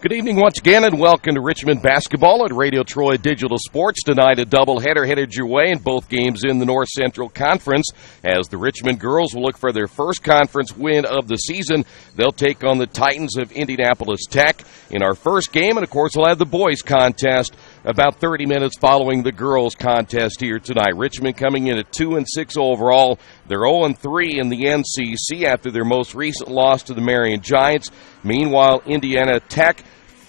Good evening once again, and welcome to Richmond basketball at Radio Troy Digital Sports. Tonight, a doubleheader headed your way in both games in the North Central Conference. As the Richmond girls will look for their first conference win of the season, they'll take on the Titans of Indianapolis Tech in our first game. And, of course, we'll have the boys' contest about 30 minutes following the girls' contest here tonight. Richmond coming in at 2-6 overall. They're 0-3 in the NCC after their most recent loss to the Marion Giants. Meanwhile, Indiana Tech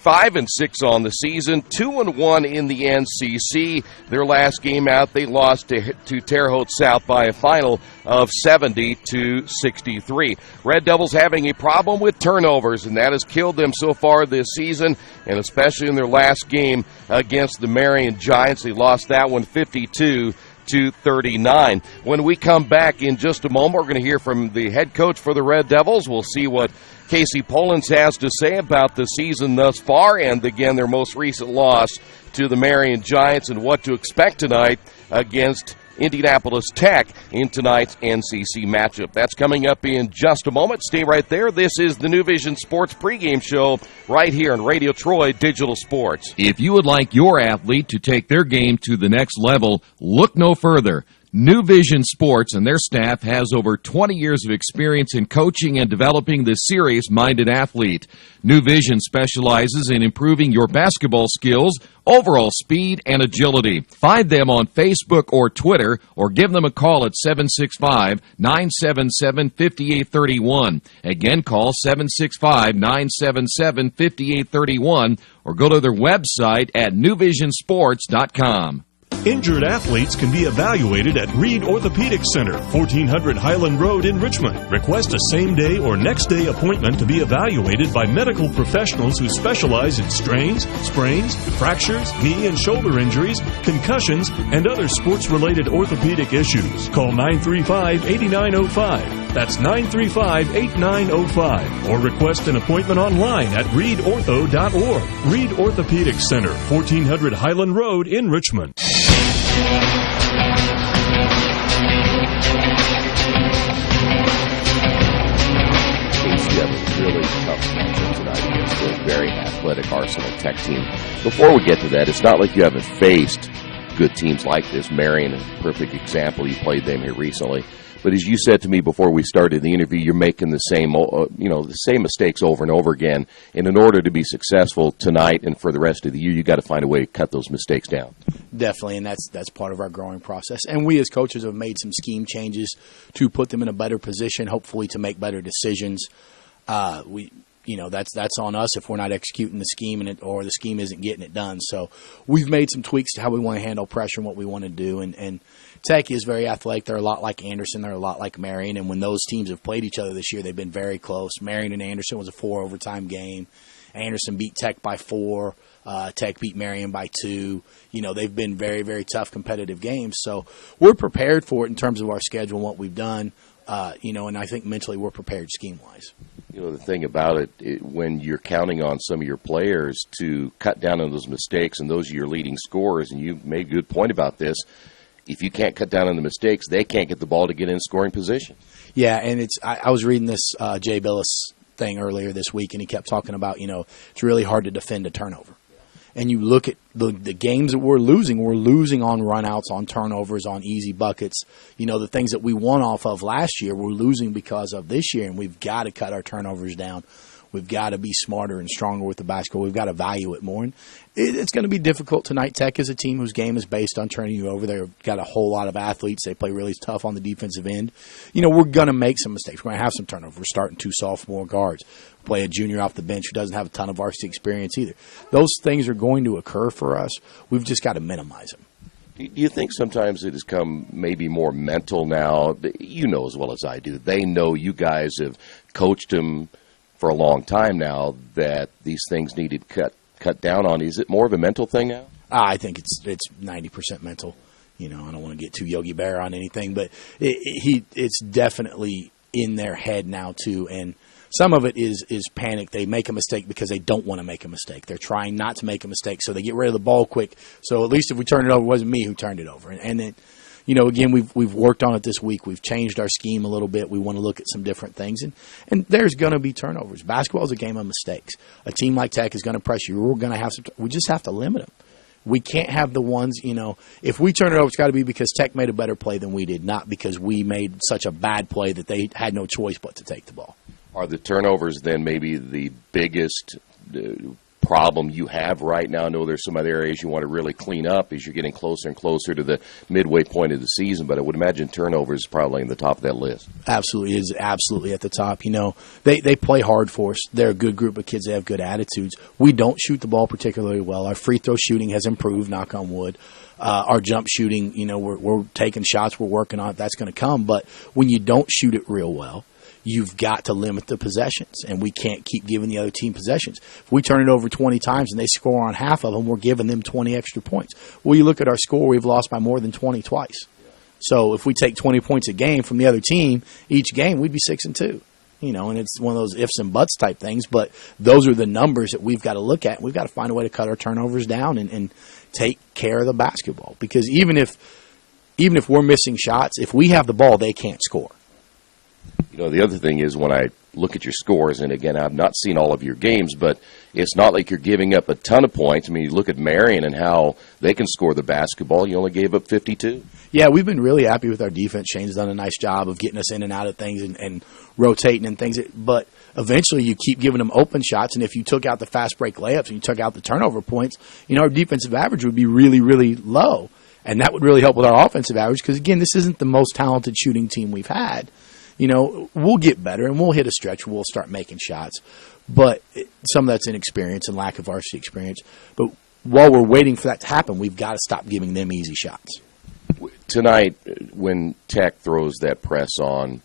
5-6 on the season, 2-1 in the NCC. Their last game out, they lost to Terre Haute South by a final of 70-63. Red Devils having a problem with turnovers, and that has killed them so far this season, and especially in their last game against the Marion Giants. They lost that one 52-39. When we come back in just a moment, we're going to hear from the head coach for the Red Devils. We'll see what Casey Polens has to say about the season thus far, and again, their most recent loss to the Marion Giants, and what to expect tonight against Indianapolis Tech in tonight's NCC matchup. That's coming up in just a moment. Stay right there. This is the New Vision Sports pregame show right here on Radio Troy Digital Sports. If you would like your athlete to take their game to the next level, look no further. New Vision Sports and their staff has over 20 years of experience in coaching and developing the serious-minded athlete. New Vision specializes in improving your basketball skills, overall speed, and agility. Find them on Facebook or Twitter, or give them a call at 765-977-5831. Again, call 765-977-5831, or go to their website at newvisionsports.com. Injured athletes can be evaluated at Reed Orthopedic Center, 1400 Highland Road in Richmond. Request a same-day or next-day appointment to be evaluated by medical professionals who specialize in strains, sprains, fractures, knee and shoulder injuries, concussions, and other sports-related orthopedic issues. Call 935-8905. That's 935-8905. Or request an appointment online at reedortho.org. Reed Orthopedic Center, 1400 Highland Road in Richmond. Really tough matchup tonight against a very athletic Arsenal Tech team. Before we get to that, it's not like you haven't faced good teams like this. Marion is a perfect example. You played them here recently. But as you said to me before we started the interview, you're making the same, the same mistakes over and over again. And in order to be successful tonight and for the rest of the year, you got to find a way to cut those mistakes down. Definitely, and that's part of our growing process. And we as coaches have made some scheme changes to put them in a better position, hopefully to make better decisions. That's on us if we're not executing the scheme or the scheme isn't getting it done. So we've made some tweaks to how we want to handle pressure and what we want to do. And Tech is very athletic. They're a lot like Anderson. They're a lot like Marion. And when those teams have played each other this year, they've been very close. Marion and Anderson was a 4-overtime game. Anderson beat Tech by 4. Tech beat Marion by 2. They've been very, very tough competitive games. So we're prepared for it in terms of our schedule and what we've done. And I think mentally we're prepared scheme-wise. The thing about it, when you're counting on some of your players to cut down on those mistakes, and those are your leading scorers, and you made a good point about this, if you can't cut down on the mistakes, they can't get the ball to get in scoring position. Yeah, and I was reading this Jay Billis thing earlier this week, and he kept talking about, it's really hard to defend a turnover. And you look at the games that we're losing on runouts, on turnovers, on easy buckets. The things that we won off of last year, we're losing because of this year, and we've got to cut our turnovers down. We've got to be smarter and stronger with the basketball. We've got to value it more. And it's going to be difficult tonight. Tech is a team whose game is based on turning you over. They've got a whole lot of athletes. They play really tough on the defensive end. We're going to make some mistakes. We're going to have some turnovers. We're starting 2 sophomore guards. We play a junior off the bench who doesn't have a ton of varsity experience either. Those things are going to occur for us. We've just got to minimize them. Do you think sometimes it has come maybe more mental now? You know as well as I do. They know you guys have coached them for a long time now that these things needed cut down on. Is it more of a mental thing now? I think it's 90% mental. I don't want to get too Yogi Bear on anything, but it's definitely in their head now too. And some of it is panic. They make a mistake because they don't want to make a mistake. They're trying not to make a mistake, so they get rid of the ball quick. So at least if we turn it over, it wasn't me who turned it over. And then, again, we've worked on it this week. We've changed our scheme a little bit. We want to look at some different things, and there's going to be turnovers. Basketball is a game of mistakes. A team like Tech is going to press you. We're going to have we just have to limit them. We can't have the ones, if we turn it over, it's got to be because Tech made a better play than we did, not because we made such a bad play that they had no choice but to take the ball. Are the turnovers then maybe the biggest problem you have right now? I know there's some other areas you want to really clean up as you're getting closer and closer to the midway point of the season, but I would imagine turnovers is probably in the top of that list. Absolutely, is absolutely at the top. They play hard for us. They're a good group of kids. They have good attitudes. We don't shoot the ball particularly well. Our free throw shooting has improved, knock on wood. Our jump shooting, we're taking shots. We're working on it. That's going to come. But when you don't shoot it real well, you've got to limit the possessions, and we can't keep giving the other team possessions. If we turn it over 20 times and they score on half of them, we're giving them 20 extra points. Well, you look at our score, we've lost by more than 20 twice. So if we take 20 points a game from the other team each game, we'd be 6-2. And it's one of those ifs and buts type things, but those are the numbers that we've got to look at. We've got to find a way to cut our turnovers down and take care of the basketball, because even if we're missing shots, if we have the ball, they can't score. The other thing is when I look at your scores, and again, I've not seen all of your games, but it's not like you're giving up a ton of points. I mean, you look at Marion and how they can score the basketball. You only gave up 52. Yeah, we've been really happy with our defense. Shane's done a nice job of getting us in and out of things and rotating and things. But eventually you keep giving them open shots, and if you took out the fast break layups and you took out the turnover points, our defensive average would be really, really low. And that would really help with our offensive average because, again, this isn't the most talented shooting team we've had. We'll get better, and we'll hit a stretch where we'll start making shots. But some of that's inexperience and lack of varsity experience. But while we're waiting for that to happen, we've got to stop giving them easy shots. Tonight, when Tech throws that press on,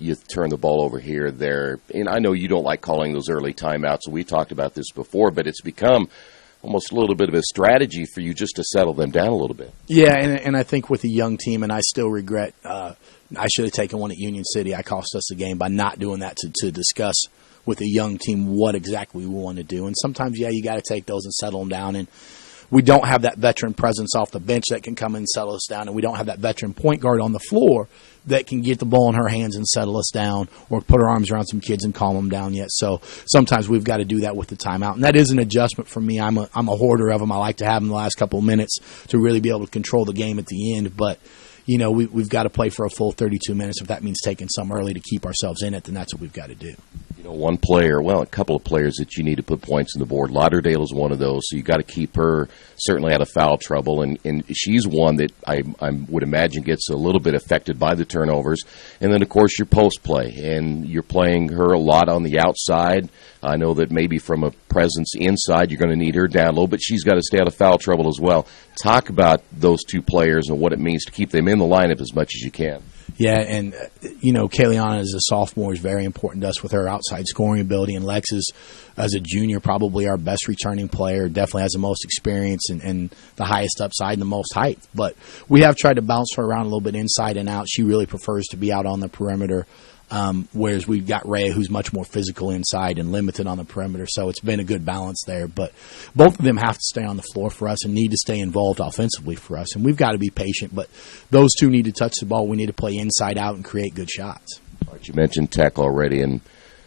you turn the ball over here, there. And I know you don't like calling those early timeouts, so we talked about this before, but it's become almost a little bit of a strategy for you just to settle them down a little bit. Yeah, and I think with a young team, and I still regret I should have taken one at Union City. I cost us the game by not doing that to discuss with a young team what exactly we want to do. And sometimes, you got to take those and settle them down. And we don't have that veteran presence off the bench that can come in and settle us down. And we don't have that veteran point guard on the floor that can get the ball in her hands and settle us down or put her arms around some kids and calm them down yet. So sometimes we've got to do that with the timeout. And that is an adjustment for me. I'm a hoarder of them. I like to have them the last couple of minutes to really be able to control the game at the end. But we've got to play for a full 32 minutes. If that means taking some early to keep ourselves in it, then that's what we've got to do. One player, a couple of players that you need to put points on the board. Lauderdale is one of those, so you got to keep her certainly out of foul trouble, and she's one that I would imagine gets a little bit affected by the turnovers. And then, of course, your post play, and you're playing her a lot on the outside. I know that maybe from a presence inside, you're going to need her down low, but she's got to stay out of foul trouble as well. Talk about those two players and what it means to keep them in the lineup as much as you can. Yeah, and, Kayliana as a sophomore is very important to us with her outside scoring ability, and Lex is, as a junior, probably our best returning player, definitely has the most experience and the highest upside and the most height. But we have tried to bounce her around a little bit inside and out. She really prefers to be out on the perimeter. Whereas we've got Rhea, who's much more physical inside and limited on the perimeter. So it's been a good balance there. But both of them have to stay on the floor for us and need to stay involved offensively for us. And we've got to be patient. But those two need to touch the ball. We need to play inside out and create good shots. All right, you mentioned Tech already, and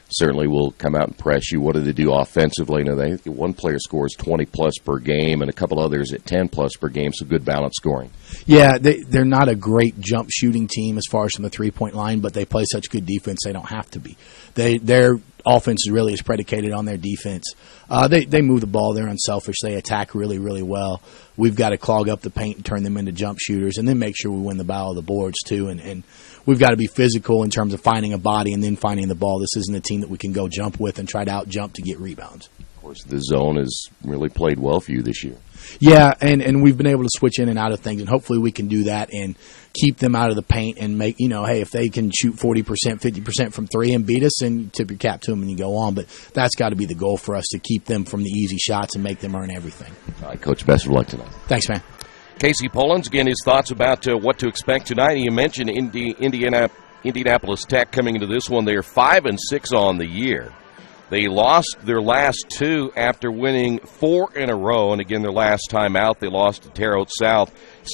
certainly will come out and press you. What do they do offensively? One player scores 20-plus per game and a couple others at 10-plus per game, so good balanced scoring. Yeah, they're not a great jump shooting team as far as from the three-point line, but they play such good defense they don't have to be. Their offense really is predicated on their defense. They move the ball. They're unselfish. They attack really, really well. We've got to clog up the paint and turn them into jump shooters and then make sure we win the battle of the boards too. And we've got to be physical in terms of finding a body and then finding the ball. This isn't a team that we can go jump with and try to out-jump to get rebounds. Of course, the zone has really played well for you this year. Yeah, and we've been able to switch in and out of things, and hopefully we can do that and keep them out of the paint and make, hey, if they can shoot 40%, 50% from three and beat us, then you tip your cap to them and you go on. But that's got to be the goal for us, to keep them from the easy shots and make them earn everything. All right, Coach, best of luck tonight. Thanks, man. Casey Pollins, again, his thoughts about what to expect tonight. You mentioned Indianapolis Tech coming into this one. They're 5-6 on the year. They lost their last two after winning 4 in a row. And again, their last time out, they lost to Terre Haute South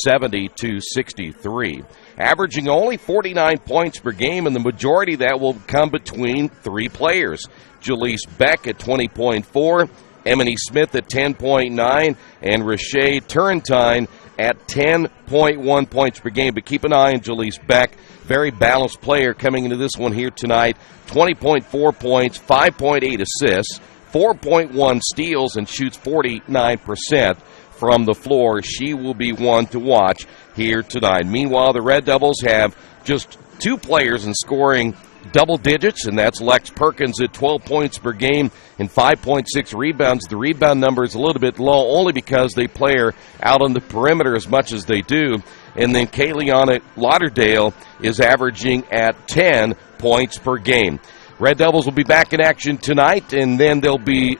70-63. Averaging only 49 points per game, and the majority of that will come between 3 players. Jaleese Beck at 20.4, Emily Smith at 10.9, and Rashay Turrentine at 10.1 points per game. But keep an eye on Jaleese Beck. Very balanced player coming into this one here tonight. 20.4 points, 5.8 assists, 4.1 steals, and shoots 49% from the floor. She will be one to watch here tonight. Meanwhile, the Red Devils have just 2 players in scoring double digits, and that's Lex Perkins at 12 points per game and 5.6 rebounds. The rebound number is a little bit low only because they play her out on the perimeter as much as they do. And then Kayleana Lauderdale is averaging at 10 points per game. Red Devils will be back in action tonight, and then they'll be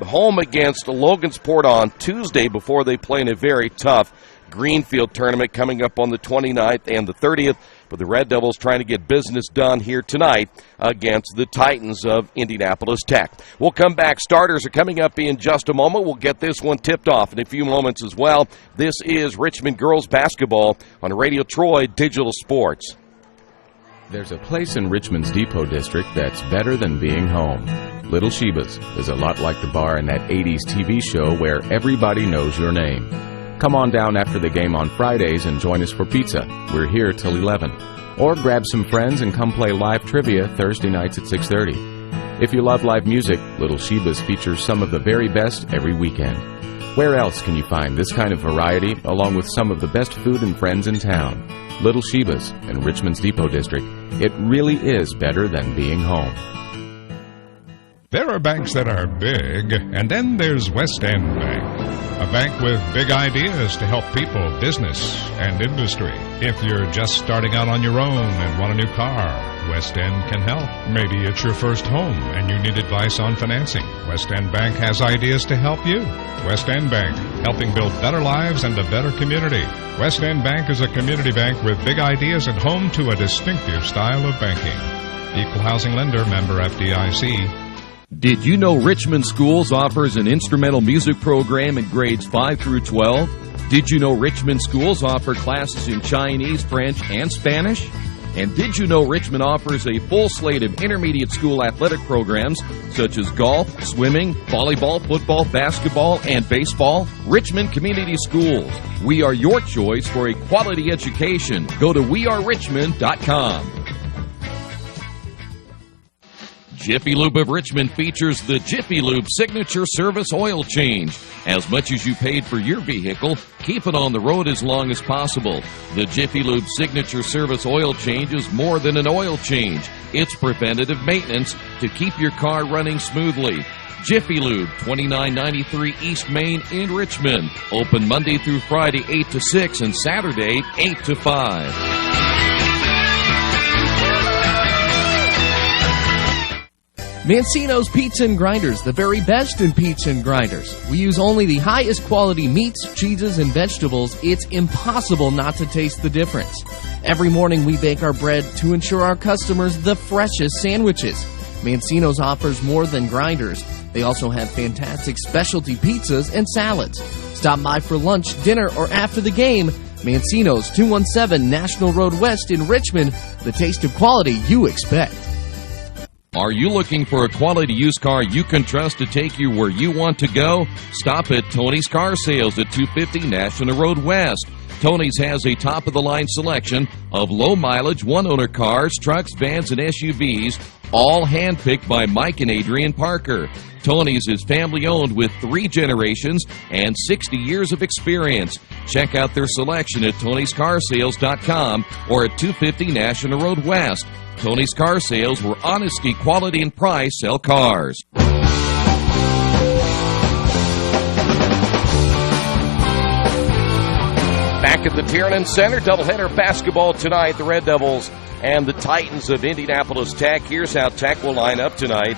home against Logansport on Tuesday before they play in a very tough Greenfield tournament coming up on the 29th and the 30th. But the Red Devils trying to get business done here tonight against the Titans of Indianapolis Tech. We'll come back. Starters are coming up in just a moment. We'll get this one tipped off in a few moments as well. This is Richmond girls basketball on Radio Troy Digital Sports. There's a place in Richmond's Depot District that's better than being home. Little Sheba's is a lot like the bar in that 80s TV show where everybody knows your name. Come on down after the game on Fridays and join us for pizza. We're here till 11. Or grab some friends and come play live trivia Thursday nights at 6:30. If you love live music, Little Sheba's features some of the very best every weekend. Where else can you find this kind of variety along with some of the best food and friends in town? Little Sheba's in Richmond's Depot District. It really is better than being home. There are banks that are big, and then there's West End Bank, a bank with big ideas to help people, business, and industry. If you're just starting out on your own and want a new car, West End can help. Maybe it's your first home and you need advice on financing. West End Bank has ideas to help you. West End Bank, helping build better lives and a better community. West End Bank is a community bank with big ideas and home to a distinctive style of banking. Equal housing lender, member FDIC. Did you know Richmond Schools offers an instrumental music program in grades 5 through 12? Did you know Richmond Schools offer classes in Chinese, French, and Spanish? And did you know Richmond offers a full slate of intermediate school athletic programs such as golf, swimming, volleyball, football, basketball, and baseball? Richmond Community Schools. We are your choice for a quality education. Go to wearerichmond.com. Jiffy Lube of Richmond features the Jiffy Lube Signature Service Oil Change. As much as you paid for your vehicle, keep it on the road as long as possible. The Jiffy Lube Signature Service Oil Change is more than an oil change. It's preventative maintenance to keep your car running smoothly. Jiffy Lube, 2993 East Main in Richmond. Open Monday through Friday, 8 to 6, and Saturday, 8 to 5. Mancino's Pizza and Grinders, the very best in pizza and grinders. We use only the highest quality meats, cheeses, and vegetables. It's impossible not to taste the difference. Every morning we bake our bread to ensure our customers the freshest sandwiches. Mancino's offers more than grinders. They also have fantastic specialty pizzas and salads. Stop by for lunch, dinner, or after the game. Mancino's, 217 National Road West in Richmond. The taste of quality you expect. Are you looking for a quality used car you can trust to take you where you want to go? Stop at Tony's Car Sales at 250 National Road West. Tony's has a top-of-the-line selection of low-mileage, one-owner cars, trucks, vans, and SUVs, all handpicked by Mike and Adrian Parker. Tony's is family-owned with 3 generations and 60 years of experience. Check out their selection at Tony'sCarSales.com or at 250 National Road West. Tony's Car Sales, where honesty, quality, and price sell cars. Back at the Tiernan Center, doubleheader basketball tonight. The Red Devils and the Titans of Indianapolis Tech. Here's how Tech will line up tonight.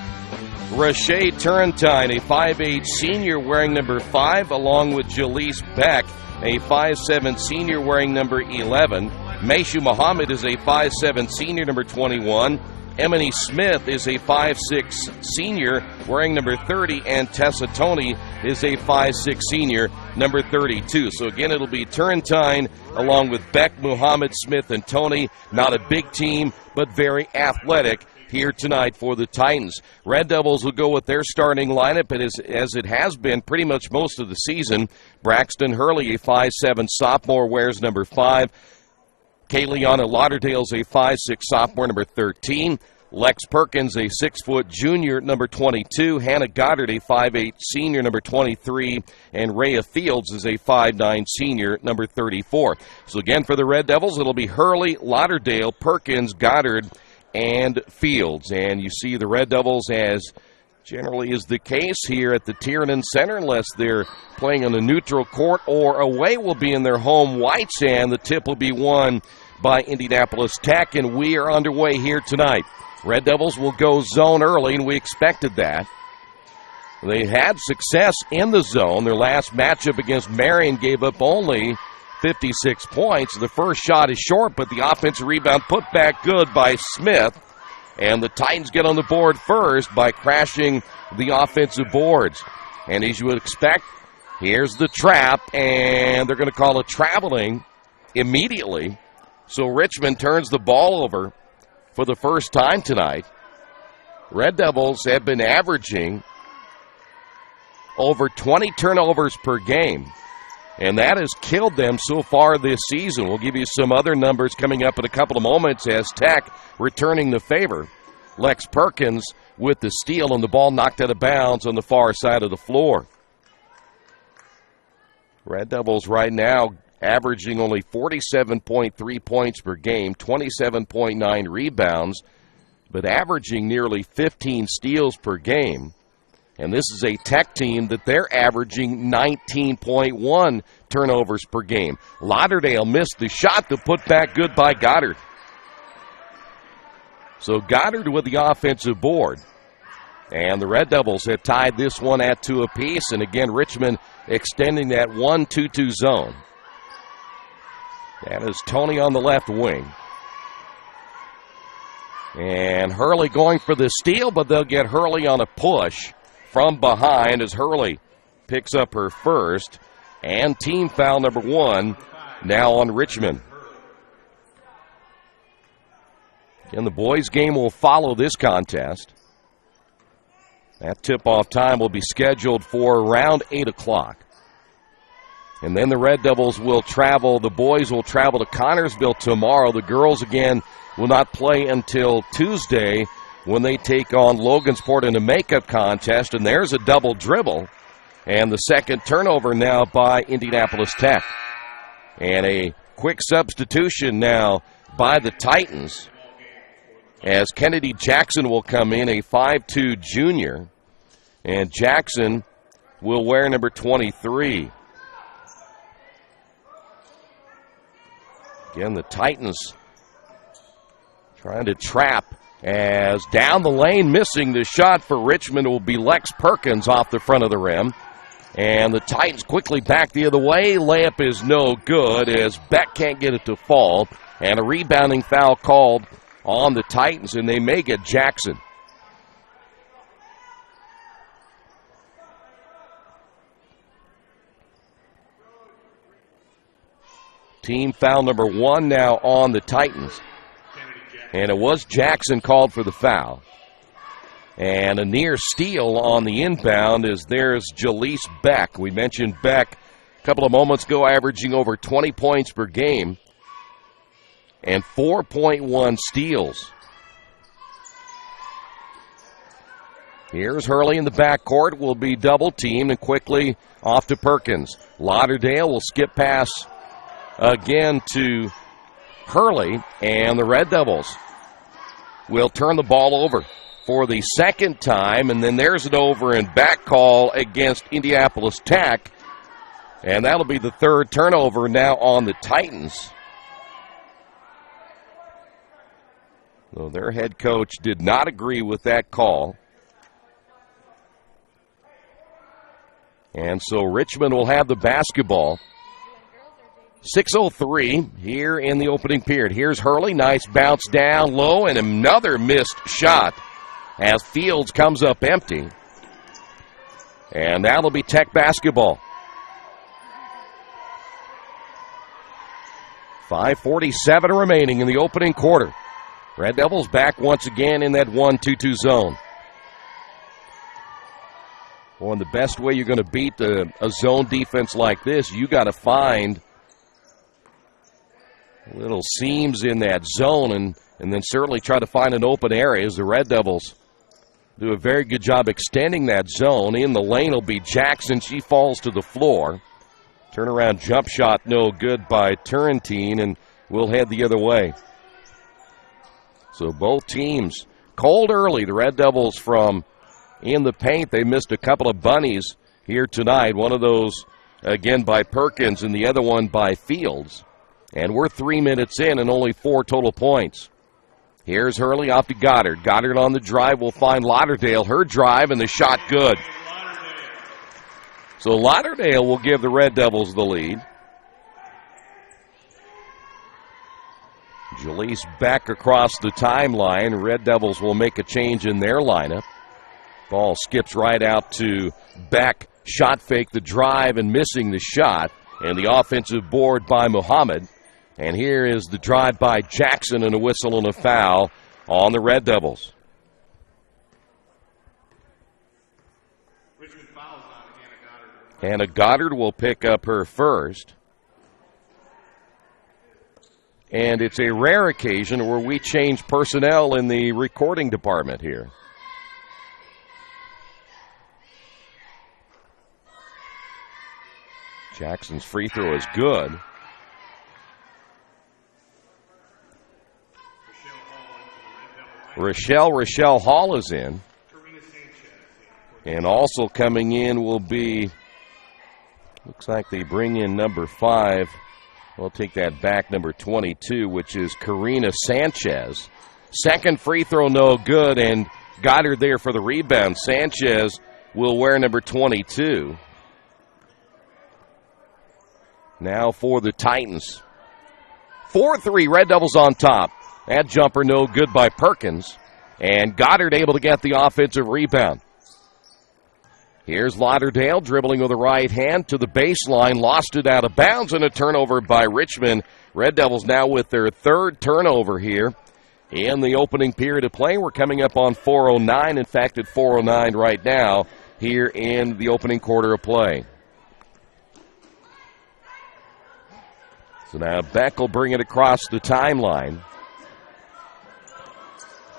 Rashay Turrentine, a 5'8 senior wearing number 5, along with Jaleese Beck, a 5'7 senior wearing number 11. Maishu Muhammad is a 5'7 senior, number 21. Emily Smith is a 5'6 senior wearing number 30, and Tessa Toney is a 5'6 senior, number 32. So again, it'll be Turrentine along with Beck, Muhammad, Smith, and Toney. Not a big team, but very athletic here tonight for the Titans. Red Devils will go with their starting lineup, and as it has been pretty much most of the season. Braxton Hurley, a 5'7 sophomore, wears number 5. Kayliana Lauderdale's a 5'6 sophomore, number 13. Lex Perkins, a 6-foot junior, number 22. Hannah Goddard, a 5'8 senior, number 23. And Rhea Fields is a 5'9 senior, number 34. So again, for the Red Devils, it'll be Hurley, Lauderdale, Perkins, Goddard, and Fields. And you see the Red Devils, as generally is the case here at the Tiernan Center, unless they're playing on a neutral court or away, will be in their home white sand. The tip will be won by Indianapolis Tech, and we are underway here tonight. Red Devils will go zone early, and we expected that. They had success in the zone. Their last matchup against Marion gave up only 56 points. The first shot is short, but the offensive rebound put back good by Smith. And the Titans get on the board first by crashing the offensive boards. And as you would expect, here's the trap, and they're going to call it traveling immediately. So Richmond turns the ball over for the first time tonight. Red Devils have been averaging over 20 turnovers per game, and that has killed them so far this season. We'll give you some other numbers coming up in a couple of moments as Tech returning the favor. Lex Perkins with the steal, and the ball knocked out of bounds on the far side of the floor. Red Devils right now averaging only 47.3 points per game, 27.9 rebounds, but averaging nearly 15 steals per game. And this is a Tech team that they're averaging 19.1 turnovers per game. Lauderdale missed the shot to put back good by Goddard. So Goddard with the offensive board. And the Red Devils have tied this one at 2 apiece. And again, Richmond extending that 1-2-2 zone. That is Toney on the left wing. And Hurley going for the steal, but they'll get Hurley on a push from behind as Hurley picks up her first. And team foul number 1 now on Richmond. And the boys' game will follow this contest. That tip-off time will be scheduled for around 8 o'clock. And then the Red Devils will travel. The boys will travel to Connorsville tomorrow. The girls, again, will not play until Tuesday when they take on Logansport in a makeup contest. And there's a double dribble. And the second turnover now by Indianapolis Tech. And a quick substitution now by the Titans, as Kennedy Jackson will come in, a 5'2 junior. And Jackson will wear number 23. Again, the Titans trying to trap, as down the lane, missing the shot for Richmond will be Lex Perkins off the front of the rim. And the Titans quickly back the other way. Layup is no good as Beck can't get it to fall. And a rebounding foul called on the Titans, and they may get Jackson. Team foul number 1 now on the Titans. And it was Jackson called for the foul. And a near steal on the inbound as there's Jaleese Beck. We mentioned Beck a couple of moments ago, averaging over 20 points per game and 4.1 steals. Here's Hurley in the backcourt, will be double-teamed, and quickly off to Perkins. Lauderdale will skip pass again to Hurley, and the Red Devils will turn the ball over for the second time, and then there's an over and back call against Indianapolis Tech, and that'll be the third turnover now on the Titans. So their head coach did not agree with that call. And so Richmond will have the basketball. 6:03 here in the opening period. Here's Hurley. Nice bounce down low and another missed shot as Fields comes up empty. And that'll be Tech basketball. 5:47 remaining in the opening quarter. Red Devils back once again in that 1-2-2 zone. Well, and the best way you're going to beat a zone defense like this, you got to find little seams in that zone and then certainly try to find an open area as the Red Devils do a very good job extending that zone. In the lane will be Jackson. She falls to the floor. Turnaround jump shot no good by Turrentine, and we'll head the other way. So both teams cold early. The Red Devils from in the paint. They missed a couple of bunnies here tonight. One of those, again, by Perkins, and the other one by Fields. And we're 3 minutes in and only 4 total points. Here's Hurley off to Goddard. Goddard on the drive will find Lauderdale. Her drive and the shot good. So Lauderdale will give the Red Devils the lead. Jalise back across the timeline. Red Devils will make a change in their lineup. Ball skips right out to Beck. Shot fake the drive and missing the shot. And the offensive board by Muhammad. And here is the drive by Jackson and a whistle and a foul on the Red Devils. Hannah Goddard will pick up her first. And it's a rare occasion where we change personnel in the recording department here. Jackson's free throw is good. Rochelle Hall is in. And also coming in will be, looks like they bring in number 5. We'll take that back, number 22, which is Karina Sanchez. Second free throw no good, and got her there for the rebound. Sanchez will wear number 22. Now for the Titans. 4-3, Red Devils on top. That jumper no good by Perkins. And Goddard able to get the offensive rebound. Here's Lauderdale dribbling with the right hand to the baseline. Lost it out of bounds and a turnover by Richmond. Red Devils now with their third turnover here in the opening period of play. We're coming up on 4:09. In fact, at 4:09 right now here in the opening quarter of play. So now Beck will bring it across the timeline.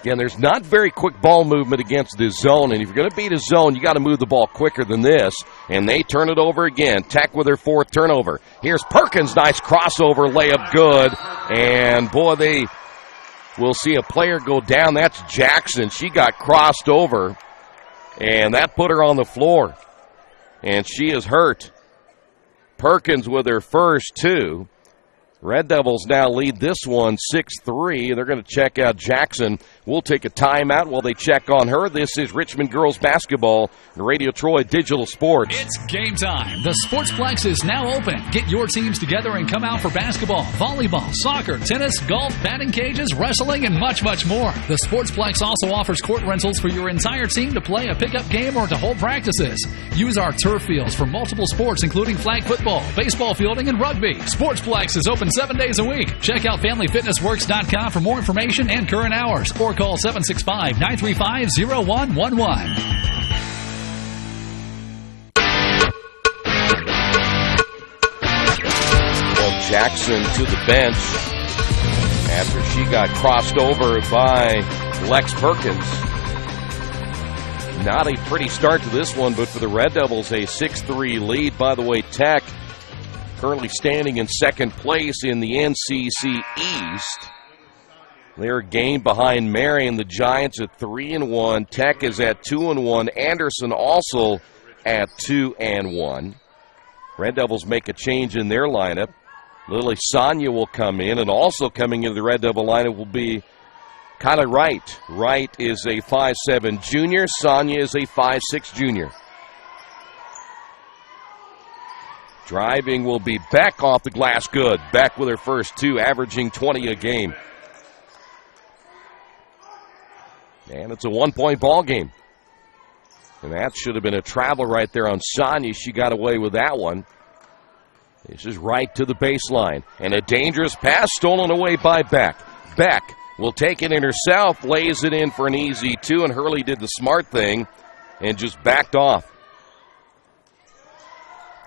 Again, there's not very quick ball movement against this zone, and if you're going to beat a zone, you got to move the ball quicker than this. And they turn it over again. Tech with their fourth turnover. Here's Perkins, nice crossover, layup good. And boy, they will see a player go down. That's Jackson. She got crossed over, and that put her on the floor. And she is hurt. Perkins with her first 2. Red Devils now lead this one 6-3. They're going to check out Jackson. We'll take a timeout while they check on her. This is Richmond girls basketball, Radio Troy Digital Sports. It's game time. The Sportsplex is now open. Get your teams together and come out for basketball, volleyball, soccer, tennis, golf, batting cages, wrestling, and much, much more. The Sportsplex also offers court rentals for your entire team to play a pickup game or to hold practices. Use our turf fields for multiple sports, including flag football, baseball fielding, and rugby. Sportsplex is open 7 days a week. Check out FamilyFitnessWorks.com for more information and current hours, or call 765-935-0111. Jackson to the bench after she got crossed over by Lex Perkins. Not a pretty start to this one, but for the Red Devils, a 6-3 lead. By the way, Tech currently standing in second place in the NCC East. They're a game behind Marion. The Giants at 3-1. Tech is at 2-1. Anderson also at 2-1. Red Devils make a change in their lineup. Lily Sonia will come in, and also coming into the Red Devil lineup will be Kyla Wright. Wright is a 5'7" junior. Sonia is a 5'6" junior. Driving will be Beck off the glass. Good. Beck with her first 2, averaging 20 a game. And it's a 1-point ball game. And that should have been a travel right there on Sonia. She got away with that one. This is right to the baseline. And a dangerous pass stolen away by Beck. Beck will take it in herself, lays it in for an easy 2, and Hurley did the smart thing and just backed off.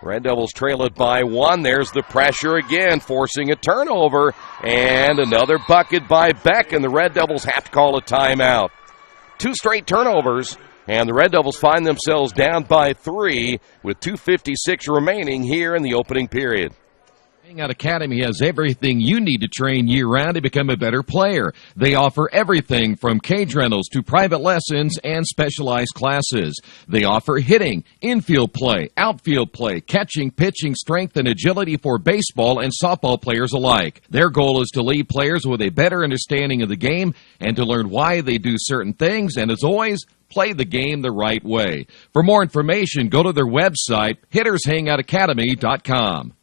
Red Devils trail it by 1. There's the pressure again, forcing a turnover. And another bucket by Beck, and the Red Devils have to call a timeout. 2 straight turnovers, and the Red Devils find themselves down by 3 with 2:56 remaining here in the opening period. Hangout Academy has everything you need to train year-round to become a better player. They offer everything from cage rentals to private lessons and specialized classes. They offer hitting, infield play, outfield play, catching, pitching, strength, and agility for baseball and softball players alike. Their goal is to leave players with a better understanding of the game and to learn why they do certain things, and as always, play the game the right way. For more information, go to their website, hittershangoutacademy.com.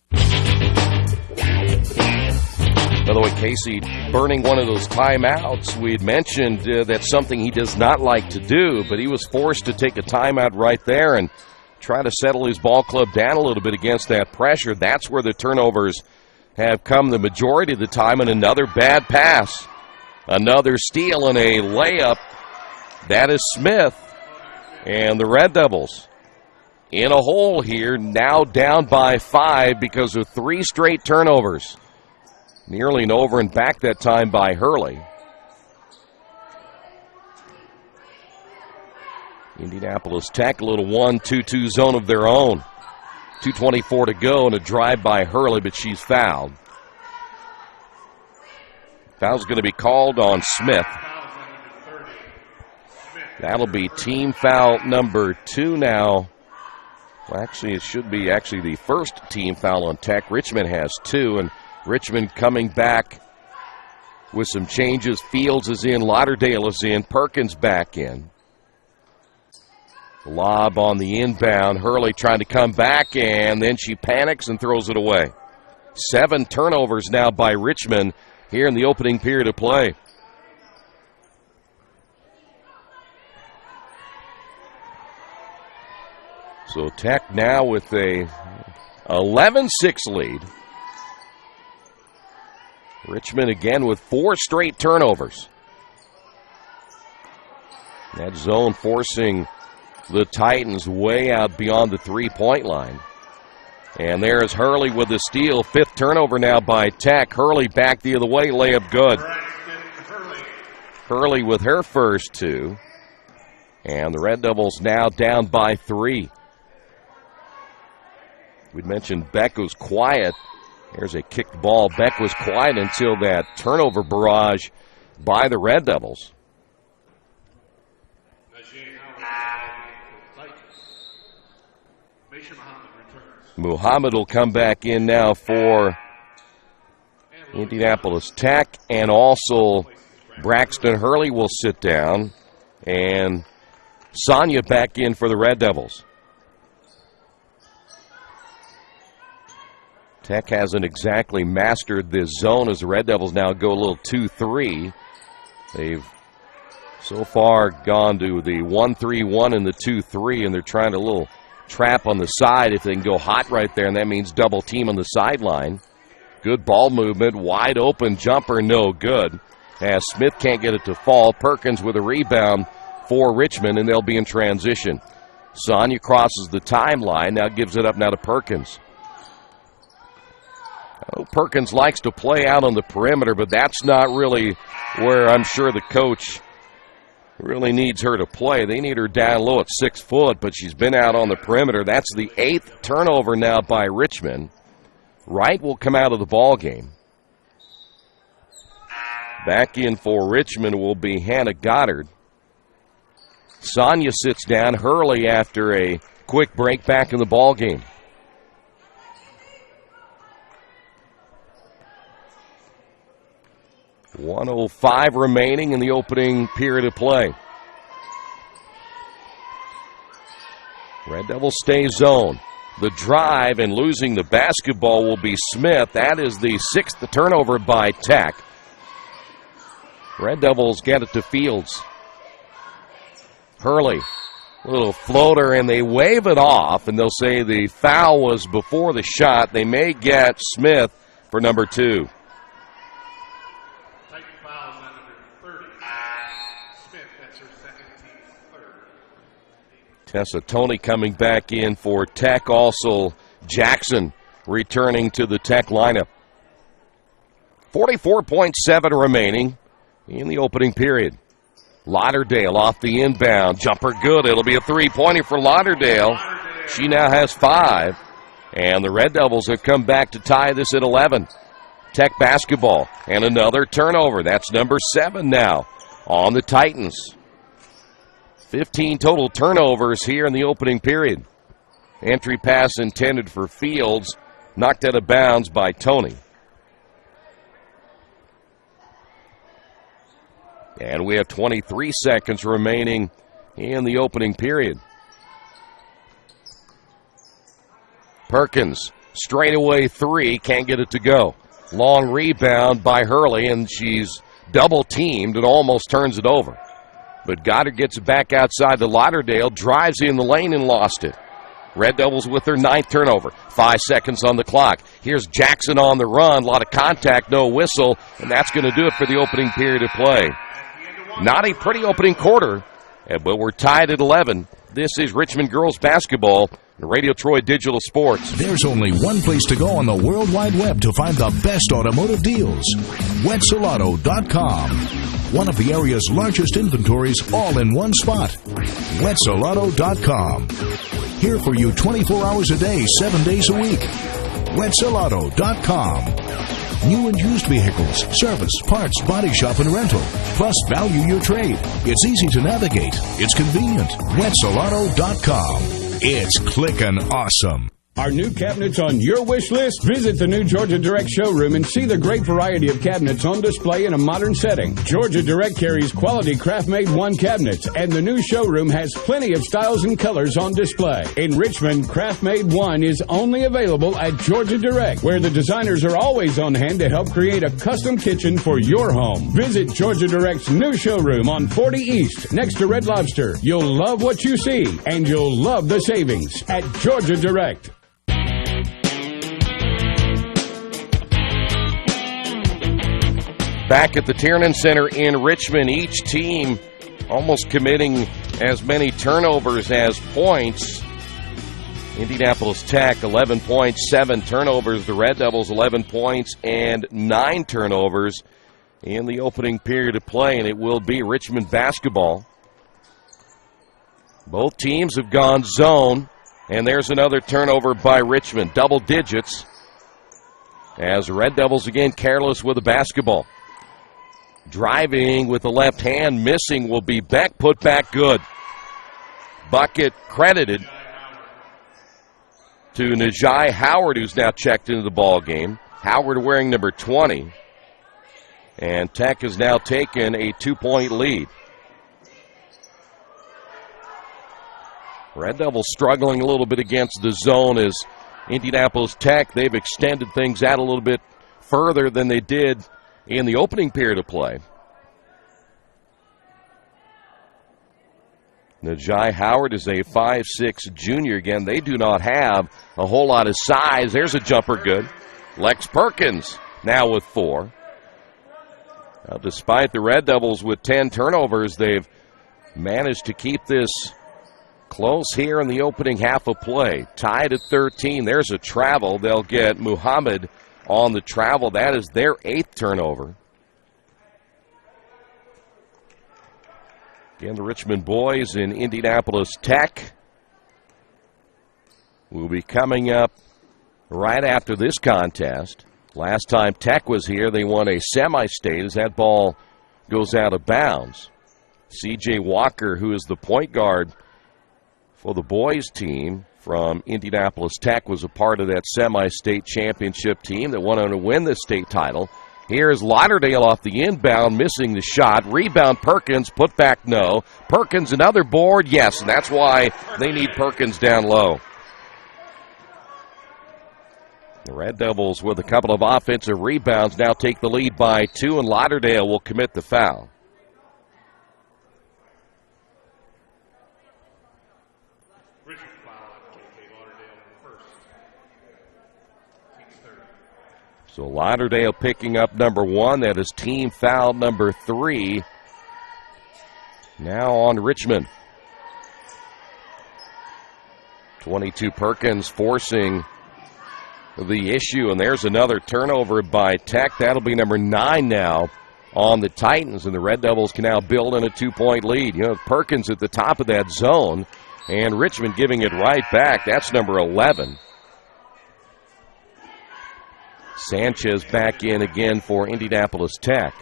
By the way, Casey burning one of those timeouts. We had mentioned that's something he does not like to do, but he was forced to take a timeout right there and try to settle his ball club down a little bit against that pressure. That's where the turnovers have come the majority of the time, and another bad pass. Another steal and a layup. That is Smith. And the Red Devils in a hole here, now down by 5 because of 3 straight turnovers. Nearly an over and back that time by Hurley. Indianapolis Tech, a little 1-2-2 zone of their own. 2:24 to go and a drive by Hurley, but she's fouled. Foul's going to be called on Smith. That'll be team foul number 2 now. Well, actually, it should be actually the first team foul on Tech. Richmond has 2, and Richmond coming back with some changes. Fields is in, Lauderdale is in, Perkins back in. Lob on the inbound. Hurley trying to come back, and then she panics and throws it away. 7 turnovers now by Richmond here in the opening period of play. So Tech now with a 11-6 lead. Richmond again with 4 straight turnovers. That zone forcing the Titans way out beyond the 3-point line. And there's Hurley with the steal. 5th turnover now by Tech. Hurley back the other way. Layup good. Hurley with her first 2. And the Red Devils now down by 3. We'd mentioned Beck was quiet. There's a kicked ball. Beck was quiet until that turnover barrage by the Red Devils. Muhammad will come back in now for Indianapolis Tech, and also Braxton Hurley will sit down, and Sonia back in for the Red Devils. Tech hasn't exactly mastered this zone as the Red Devils now go a little 2-3. They've so far gone to the 1-3-1 and the 2-3, and they're trying a little trap on the side if they can go hot right there, and that means double team on the sideline. Good ball movement, wide open jumper, no good. As Smith can't get it to fall. Perkins with a rebound for Richmond, and they'll be in transition. Sonia crosses the timeline, now gives it up now to Perkins. Oh, Perkins likes to play out on the perimeter, but that's not really where I'm sure the coach really needs her to play. They need her down low at 6 foot, but she's been out on the perimeter. That's the 8th turnover now by Richmond. Wright will come out of the ball game. Back in for Richmond will be Hannah Goddard. Sonia sits down. Hurley after a quick break back in the ball game. .105 remaining in the opening period of play. Red Devils stay zone. the drive, and losing the basketball will be Smith. That is the 6th turnover by Tech. Red Devils get it to Fields. Hurley, little floater, and they wave it off, and they'll say the foul was before the shot. They may get Smith for number 2. Tessa Tony coming back in for Tech. Also, Jackson returning to the Tech lineup. 44.7 remaining in the opening period. Lauderdale off the inbound. Jumper good. It'll be a three-pointer for Lauderdale. She now has 5. And the Red Devils have come back to tie this at 11. Tech basketball. And another turnover. That's number 7 now on the Titans. 15 total turnovers here in the opening period. Entry pass intended for Fields, knocked out of bounds by Tony. And we have 23 seconds remaining in the opening period. Perkins, straightaway 3, can't get it to go. Long rebound by Hurley, and she's double-teamed and almost turns it over. But Goddard gets it back outside to Lauderdale, drives in the lane and lost it. Red Devils with their 9th turnover. 5 seconds on the clock. Here's Jackson on the run. A lot of contact, no whistle, and that's going to do it for the opening period of play. Not a pretty opening quarter, but we're tied at 11. This is Richmond girls basketball, Radio Troy Digital Sports. There's only one place to go on the World Wide Web to find the best automotive deals. Wetzelauto.com. One of the area's largest inventories all in one spot. Wetzelauto.com. Here for you 24 hours a day, 7 days a week. Wetzelauto.com. New and used vehicles, service, parts, body shop, and rental. Plus, value your trade. It's easy to navigate. It's convenient. Wetzelauto.com. It's clickin' awesome. Are new cabinets on your wish list? Visit the new Georgia Direct showroom and see the great variety of cabinets on display in a modern setting. Georgia Direct carries quality craft-made one cabinets, and the new showroom has plenty of styles and colors on display. In Richmond, craft-made one is only available at Georgia Direct, where the designers are always on hand to help create a custom kitchen for your home. Visit Georgia Direct's new showroom on 40 East, next to Red Lobster. You'll love what you see, and you'll love the savings at Georgia Direct. Back at the Tiernan Center in Richmond, each team almost committing as many turnovers as points. Indianapolis Tech, 11 points, 7 turnovers. The Red Devils, 11 points and 9 turnovers in the opening period of play, and it will be Richmond basketball. Both teams have gone zone, and there's another turnover by Richmond, double digits, as the Red Devils again careless with the basketball. Driving with the left hand, missing will be Beck, put back good. Bucket credited to Najai Howard, who's now checked into the ball game. Howard wearing number 20. And Tech has now taken a 2-point lead. Red Devils struggling a little bit against the zone as Indianapolis Tech, they've extended things out a little bit further than they did in the opening period of play. Najai Howard is a 5'6" junior. Again, they do not have a whole lot of size. There's a jumper good. Lex Perkins now with 4. Despite the Red Devils with 10 turnovers, they've managed to keep this close here in the opening half of play. Tied at 13. There's a travel. They'll get Muhammad on the travel. That is their 8th turnover. Again, the Richmond boys in Indianapolis Tech will be coming up right after this contest. Last time Tech was here, they won a semi-state as that ball goes out of bounds. C.J. Walker, who is the point guard for the boys team from Indianapolis Tech, was a part of that semi-state championship team that went on to win the state title. Here's Lauderdale off the inbound, missing the shot. Rebound Perkins, put back no. Perkins another board, yes, and that's why they need Perkins down low. The Red Devils with a couple of offensive rebounds now take the lead by 2, and Lauderdale will commit the foul. So Lauderdale picking up number 1. That is team foul number 3. Now on Richmond. 22 Perkins forcing the issue, and there's another turnover by Tech. That'll be number 9 now on the Titans, and the Red Devils can now build in a 2-point lead. You know, Perkins at the top of that zone, and Richmond giving it right back. That's number 11. Sanchez back in again for Indianapolis Tech.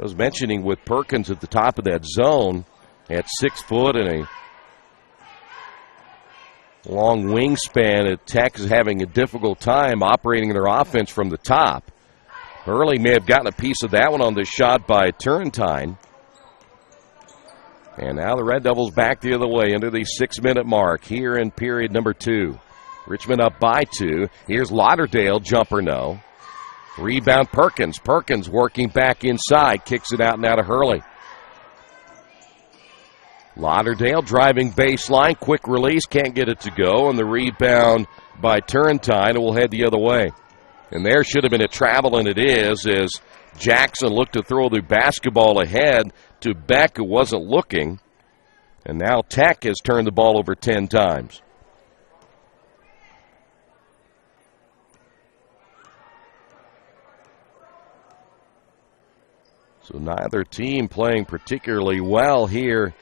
I was mentioning with Perkins at the top of that zone at 6 foot and a long wingspan, Tech is having a difficult time operating their offense from the top. Hurley may have gotten a piece of that one on the shot by Turrentine. And now the Red Devils back the other way into the 6-minute mark here in period number 2. Richmond up by 2. Here's Lauderdale, jumper no. Rebound Perkins. Perkins working back inside, kicks it out and out of Hurley. Lauderdale driving baseline, quick release, can't get it to go, and the rebound by Turrentine will head the other way. And there should have been a travel, and it is, as Jackson looked to throw the basketball ahead to Beck, who wasn't looking. And now Tech has turned the ball over 10 times. So neither team playing particularly well here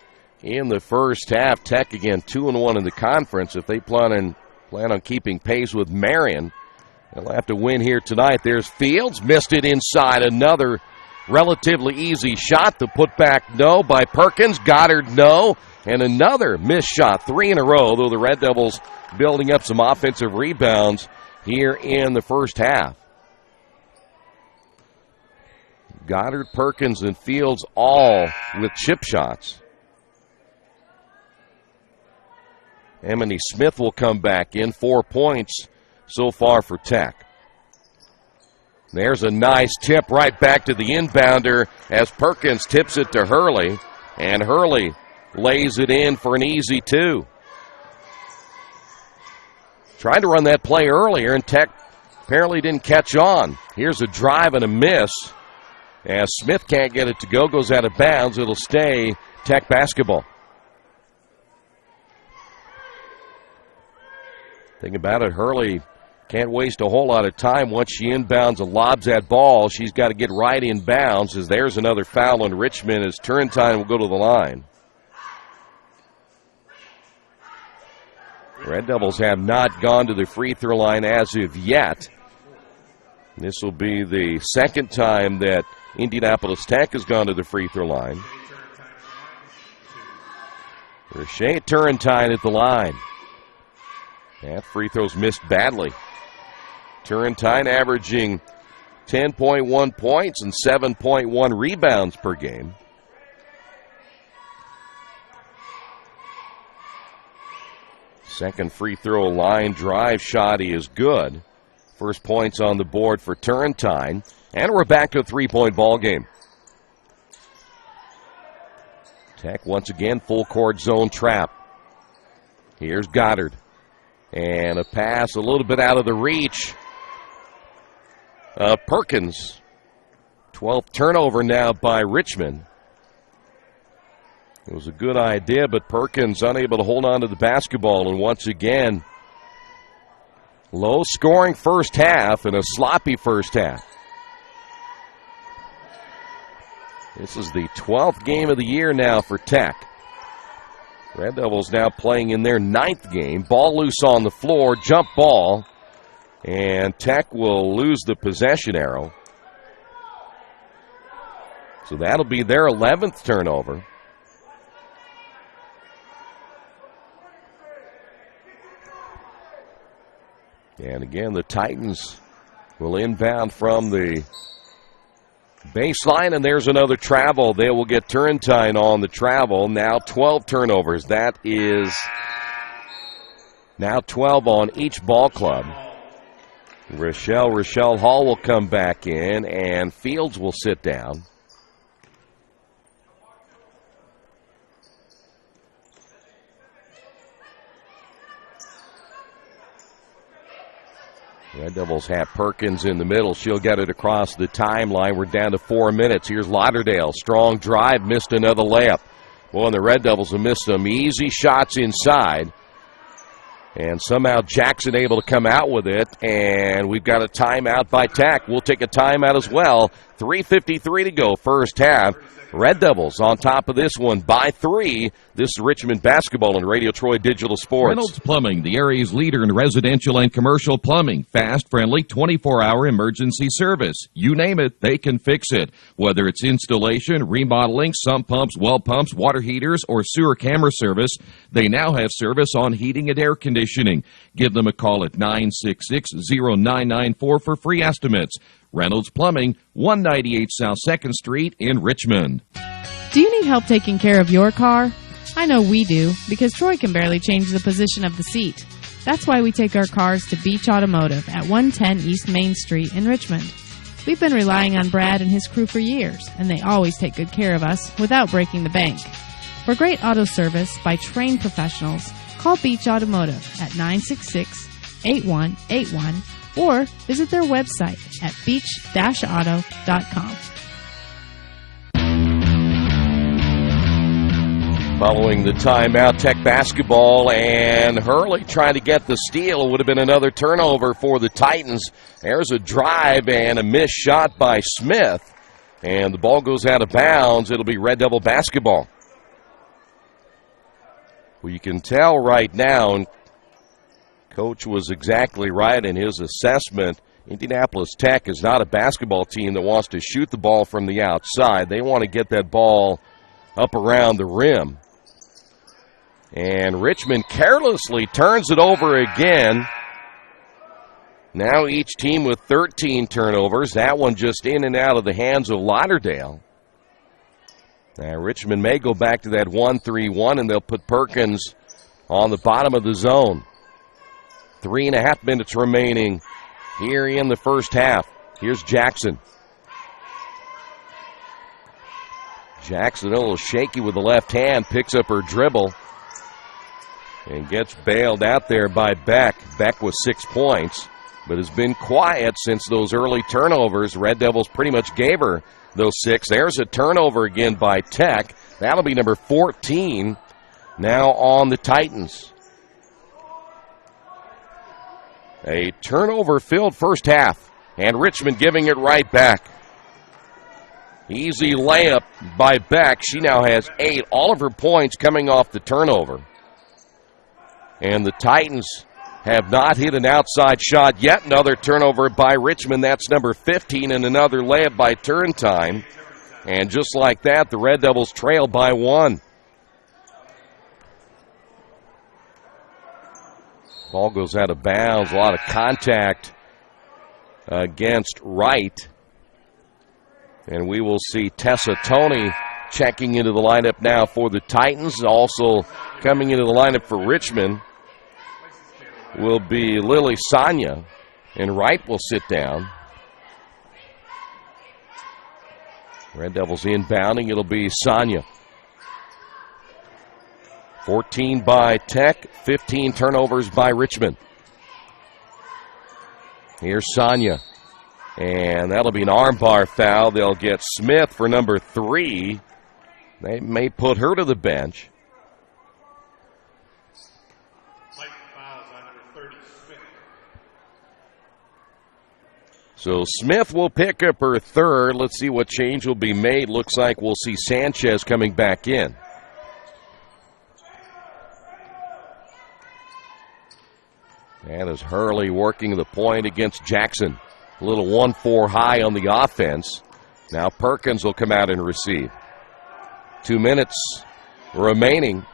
in the first half. Tech again 2-1 in the conference. If they plan on keeping pace with Marion, they'll have to win here tonight. There's Fields, missed it inside. Another relatively easy shot. The putback no by Perkins. Goddard no. And another missed shot. 3 in a row, though the Red Devils building up some offensive rebounds here in the first half. Goddard, Perkins, and Fields all with chip shots. Emily Smith will come back in. 4 points so far for Tech. There's a nice tip right back to the inbounder as Perkins tips it to Hurley, and Hurley lays it in for an easy 2. Tried to run that play earlier, and Tech apparently didn't catch on. Here's a drive and a miss. As Smith can't get it to go, goes out of bounds. It'll stay Tech basketball. Think about it, Hurley can't waste a whole lot of time. Once she inbounds and lobs that ball, she's got to get right in bounds, as there's another foul on Richmond as Turrentine will go to the line. Red Devils have not gone to the free throw line as of yet. This will be the second time that Indianapolis Tech has gone to the free throw line. Rashay Turrentine at the line. That free throw's missed badly. Turrentine averaging 10.1 points and 7.1 rebounds per game. Second free throw line drive shot is good. First points on the board for Turrentine. And we're back to a 3-point ball game. Tech once again full court zone trap. Here's Goddard. And a pass a little bit out of the reach of Perkins. 12th turnover now by Richmond. It was a good idea, but Perkins unable to hold on to the basketball. And once again, low-scoring first half and a sloppy first half. This is the 12th game of the year now for Tech. Red Devils now playing in their 9th game. Ball loose on the floor, jump ball, and Tech will lose the possession arrow. So that'll be their 11th turnover. And again, the Titans will inbound from the baseline, and there's another travel. They will get Turrentine on the travel. Now 12 turnovers. That is now 12 on each ball club. Rochelle Hall will come back in, and Fields will sit down. Red Devils have Perkins in the middle. She'll get it across the timeline. We're down to 4 minutes. Here's Lauderdale. Strong drive, missed another layup. Well, and the Red Devils have missed some easy shots inside. And somehow Jackson able to come out with it. And we've got a timeout by Tech. We'll take a timeout as well. 3:53 to go, first half. Red Devils on top of this one by 3. This is Richmond basketball and Radio Troy Digital Sports. Reynolds Plumbing, the area's leader in residential and commercial plumbing. Fast, friendly, 24-hour emergency service. You name it, they can fix it. Whether it's installation, remodeling, sump pumps, well pumps, water heaters, or sewer camera service, they now have service on heating and air conditioning. Give them a call at 966-0994 for free estimates. Reynolds Plumbing, 198 South 2nd Street in Richmond. Do you need help taking care of your car? I know we do, because Troy can barely change the position of the seat. That's why we take our cars to Beach Automotive at 110 East Main Street in Richmond. We've been relying on Brad and his crew for years, and they always take good care of us without breaking the bank. For great auto service by trained professionals, call Beach Automotive at 966-8181 or visit their website at beach-auto.com. Following the timeout, Tech basketball, and Hurley trying to get the steal. It would have been another turnover for the Titans. There's a drive and a missed shot by Smith, and the ball goes out of bounds. It'll be Red Devil basketball. Well, you can tell right now, and Coach was exactly right in his assessment, Indianapolis Tech is not a basketball team that wants to shoot the ball from the outside. They want to get that ball up around the rim. And Richmond carelessly turns it over again. Now each team with 13 turnovers. That one just in and out of the hands of Lauderdale. Now Richmond may go back to that 1-3-1, and they'll put Perkins on the bottom of the zone. 3.5 minutes remaining here in the first half. Here's Jackson. Jackson a little shaky with the left hand, picks up her dribble and gets bailed out there by Beck. Beck with 6 points, but has been quiet since those early turnovers. Red Devils pretty much gave her those 6. There's a turnover again by Tech. That'll be number 14 now on the Titans. A turnover-filled first half, and Richmond giving it right back. Easy layup by Beck. She now has 8. All of her points coming off the turnover. And the Titans have not hit an outside shot yet. Another turnover by Richmond. That's number 15, and another layup by Turntime. And just like that, the Red Devils trail by 1. Ball goes out of bounds. A lot of contact against Wright. And we will see Tessa Toney checking into the lineup now for the Titans. Also coming into the lineup for Richmond will be Lily Sonia. And Wright will sit down. Red Devils inbounding. It'll be Sonia. 14 by Tech, 15 turnovers by Richmond. Here's Sonia. And that'll be an armbar foul. They'll get Smith for number 3. They may put her to the bench. So Smith will pick up her 3rd. Let's see what change will be made. Looks like we'll see Sanchez coming back in. That is Hurley working the point against Jackson. A little 1-4 high on the offense. Now Perkins will come out and receive. 2 minutes remaining.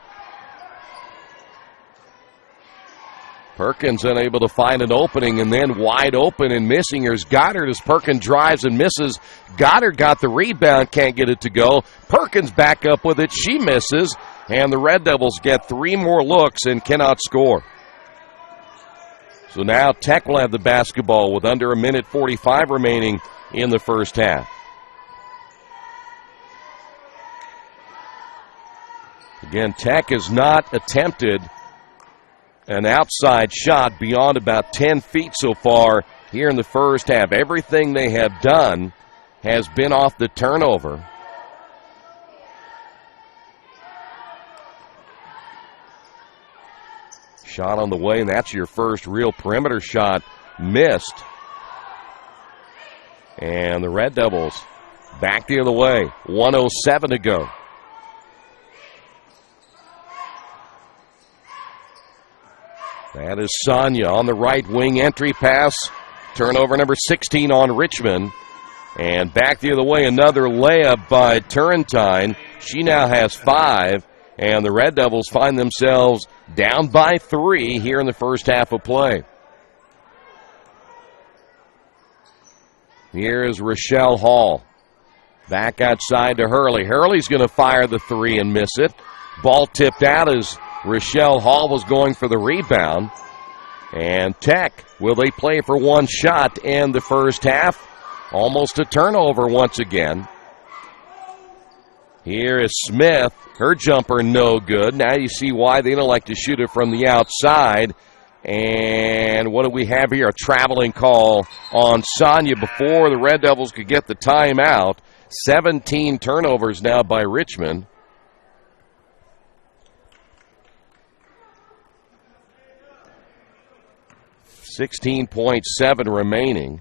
Perkins unable to find an opening, and then wide open and missing. Here's Goddard as Perkins drives and misses. Goddard got the rebound, can't get it to go. Perkins back up with it. She misses, and the Red Devils get 3 more looks and cannot score. So now Tech will have the basketball with under 1:45 remaining in the first half. Again, Tech has not attempted an outside shot beyond about 10 feet so far here in the first half. Everything they have done has been off the turnover. Shot on the way, and that's your first real perimeter shot missed. And the Red Devils back the other way. 1:07 to go. That is Sonia on the right wing, entry pass. Turnover number 16 on Richmond. And back the other way, another layup by Turrentine. She now has 5. And the Red Devils find themselves down by 3 here in the first half of play. Here is Rochelle Hall. Back outside to Hurley. Hurley's going to fire the 3 and miss it. Ball tipped out as Rochelle Hall was going for the rebound. And Tech, will they play for one shot to end the first half? Almost a turnover once again. Here is Smith. Her jumper no good. Now you see why they don't like to shoot it from the outside. And what do we have here? A traveling call on Sonia before the Red Devils could get the timeout. 17 turnovers now by Richmond. .7 remaining.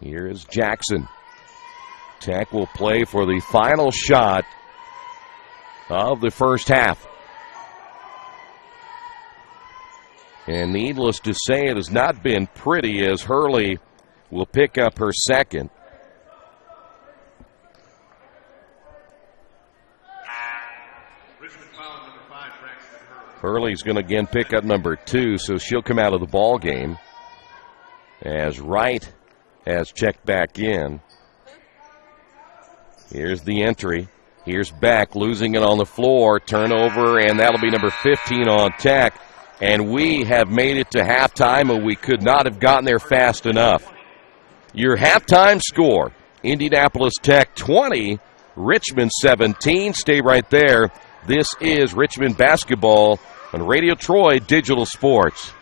Here is Jackson. Tech will play for the final shot of the first half. And needless to say, it has not been pretty as Hurley will pick up her second. Hurley's going to again pick up number 2, so she'll come out of the ball game as Wright has checked back in. Here's the entry. Here's Beck losing it on the floor. Turnover, and that'll be number 15 on Tech. And we have made it to halftime, and we could not have gotten there fast enough. Your halftime score, Indianapolis Tech 20, Richmond 17. Stay right there. This is Richmond basketball on Radio Troy Digital Sports.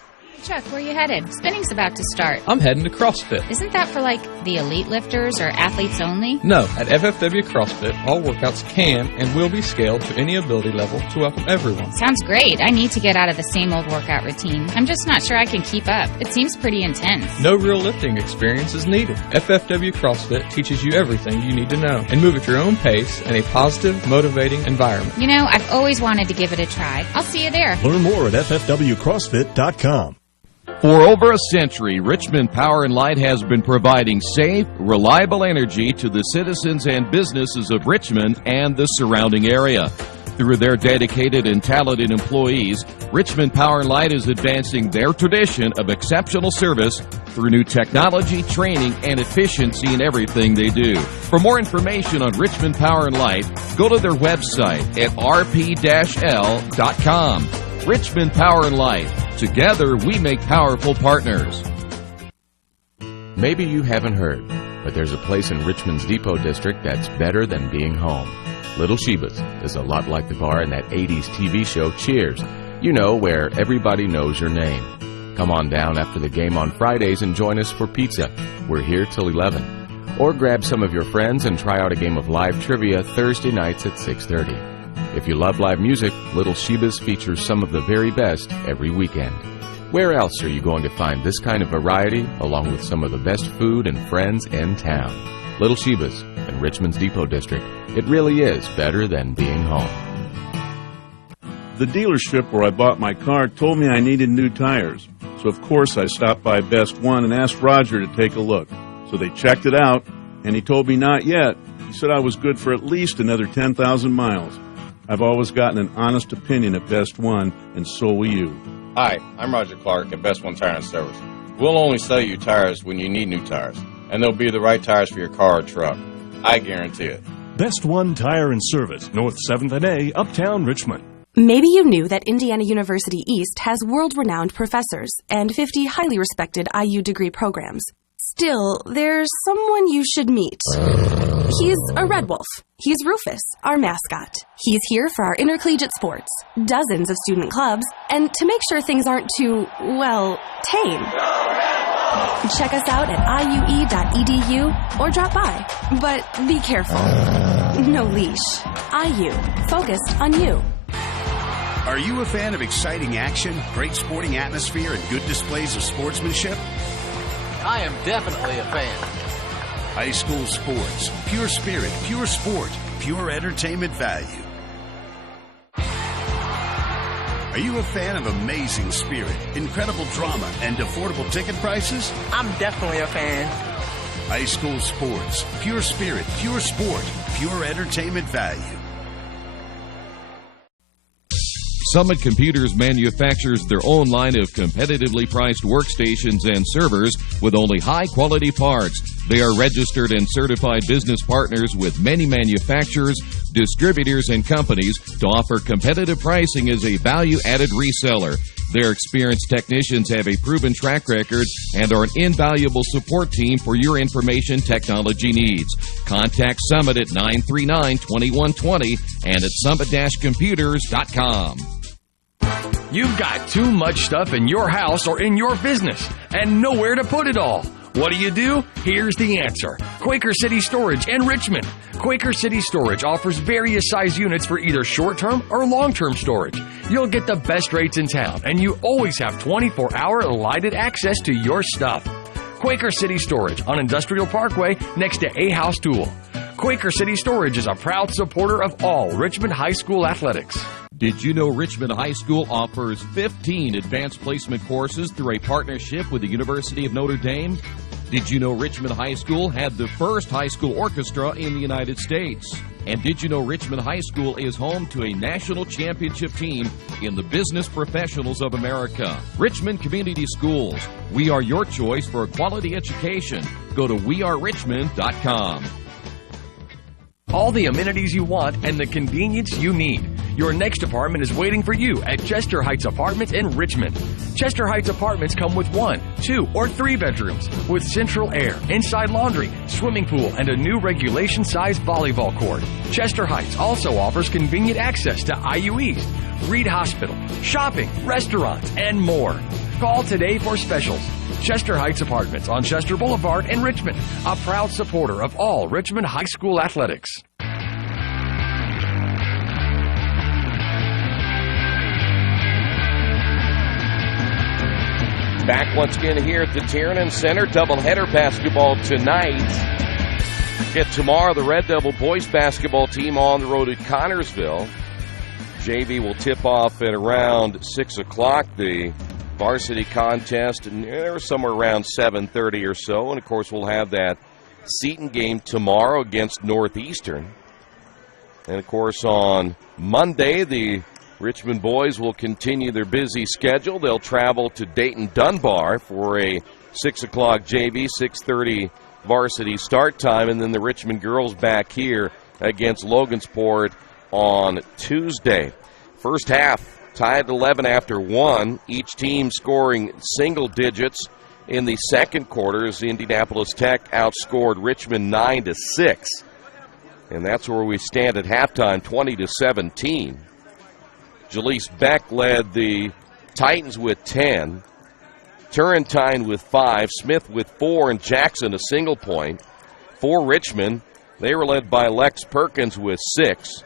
Chuck, where are you headed? Spinning's about to start. I'm heading to CrossFit. Isn't that for, like, the elite lifters or athletes only? No, at FFW CrossFit, all workouts can and will be scaled to any ability level to welcome everyone. Sounds great. I need to get out of the same old workout routine. I'm just not sure I can keep up. It seems pretty intense. No real lifting experience is needed. FFW CrossFit teaches you everything you need to know and move at your own pace in a positive, motivating environment. You know, I've always wanted to give it a try. I'll see you there. Learn more at ffwcrossfit.com. For over a century, Richmond Power and Light has been providing safe, reliable energy to the citizens and businesses of Richmond and the surrounding area. Through their dedicated and talented employees, Richmond Power and Light is advancing their tradition of exceptional service through new technology, training, and efficiency in everything they do. For more information on Richmond Power and Light, go to their website at rp-l.com. Richmond Power and Light. Together, we make powerful partners. Maybe you haven't heard, but there's a place in Richmond's Depot District that's better than being home. Little Sheba's is a lot like the bar in that 80s TV show Cheers. You know, where everybody knows your name. Come on down after the game on Fridays and join us for pizza. We're here till 11. Or grab some of your friends and try out a game of live trivia Thursday nights at 6:30. If you love live music, Little Sheba's features some of the very best every weekend. Where else are you going to find this kind of variety, along with some of the best food and friends in town? Little Sheba's in Richmond's Depot District. It really is better than being home. The dealership where I bought my car told me I needed new tires. So, of course, I stopped by Best One and asked Roger to take a look. So they checked it out, and he told me not yet. He said I was good for at least another 10,000 miles. I've always gotten an honest opinion at Best One, and so will you. Hi, I'm Roger Clark at Best One Tire and Service. We'll only sell you tires when you need new tires, and they'll be the right tires for your car or truck. I guarantee it. Best One Tire and Service, North 7th and A, Uptown Richmond. Maybe you knew that Indiana University East has world-renowned professors and 50 highly respected IU degree programs. Still, there's someone you should meet. He's a red wolf. He's Rufus, our mascot. He's here for our intercollegiate sports, dozens of student clubs, and to make sure things aren't too, well, tame. Check us out at iue.edu or drop by. But be careful. No leash. IU. Focused on you. Are you a fan of exciting action, great sporting atmosphere, and good displays of sportsmanship? I am definitely a fan. High school sports, pure spirit, pure sport, pure entertainment value. Are you a fan of amazing spirit, incredible drama, and affordable ticket prices? I'm definitely a fan. High school sports, pure spirit, pure sport, pure entertainment value. Summit Computers manufactures their own line of competitively priced workstations and servers with only high-quality parts. They are registered and certified business partners with many manufacturers, distributors, and companies to offer competitive pricing as a value-added reseller. Their experienced technicians have a proven track record and are an invaluable support team for your information technology needs. Contact Summit at 939-2120 and at summit-computers.com. You've got too much stuff in your house or in your business and nowhere to put it all. What do? Here's the answer. Quaker City Storage in Richmond. Quaker City Storage offers various size units for either short-term or long-term storage. You'll get the best rates in town, and you always have 24-hour lighted access to your stuff. Quaker City Storage on Industrial Parkway next to A House Tool. Quaker City Storage is a proud supporter of all Richmond High School athletics. Did you know Richmond High School offers 15 advanced placement courses through a partnership with the University of Notre Dame? Did you know Richmond High School had the first high school orchestra in the United States? And did you know Richmond High School is home to a national championship team in the Business Professionals of America? Richmond Community Schools. We are your choice for a quality education. Go to wearerichmond.com. All the amenities you want and the convenience you need. Your next apartment is waiting for you at Chester Heights Apartments in Richmond. Chester Heights Apartments come with 1, 2, or 3 bedrooms with central air, inside laundry, swimming pool, and a new regulation-sized volleyball court. Chester Heights also offers convenient access to IU East, Reed Hospital, shopping, restaurants, and more. Call today for specials. Chester Heights Apartments on Chester Boulevard in Richmond, a proud supporter of all Richmond High School athletics. Back once again here at the Tiernan Center. Doubleheader basketball tonight. Get tomorrow the Red Devil boys basketball team on the road at Connorsville. JV will tip off at around 6 o'clock. The varsity contest, and they're somewhere around 7:30 or so. And, of course, we'll have that Seton game tomorrow against Northeastern. And, of course, on Monday, the Richmond boys will continue their busy schedule. They'll travel to Dayton Dunbar for a 6 o'clock JV, 6:30 varsity start time. And then the Richmond girls back here against Logansport on Tuesday. First half tied at 11 after 1. Each team scoring single digits in the second quarter as Indianapolis Tech outscored Richmond 9-6. And that's where we stand at halftime, 20-17. Jaleese Beck led the Titans with 10. Turrentine with 5. Smith with 4. And Jackson a single point. For Richmond, they were led by Lex Perkins with 6.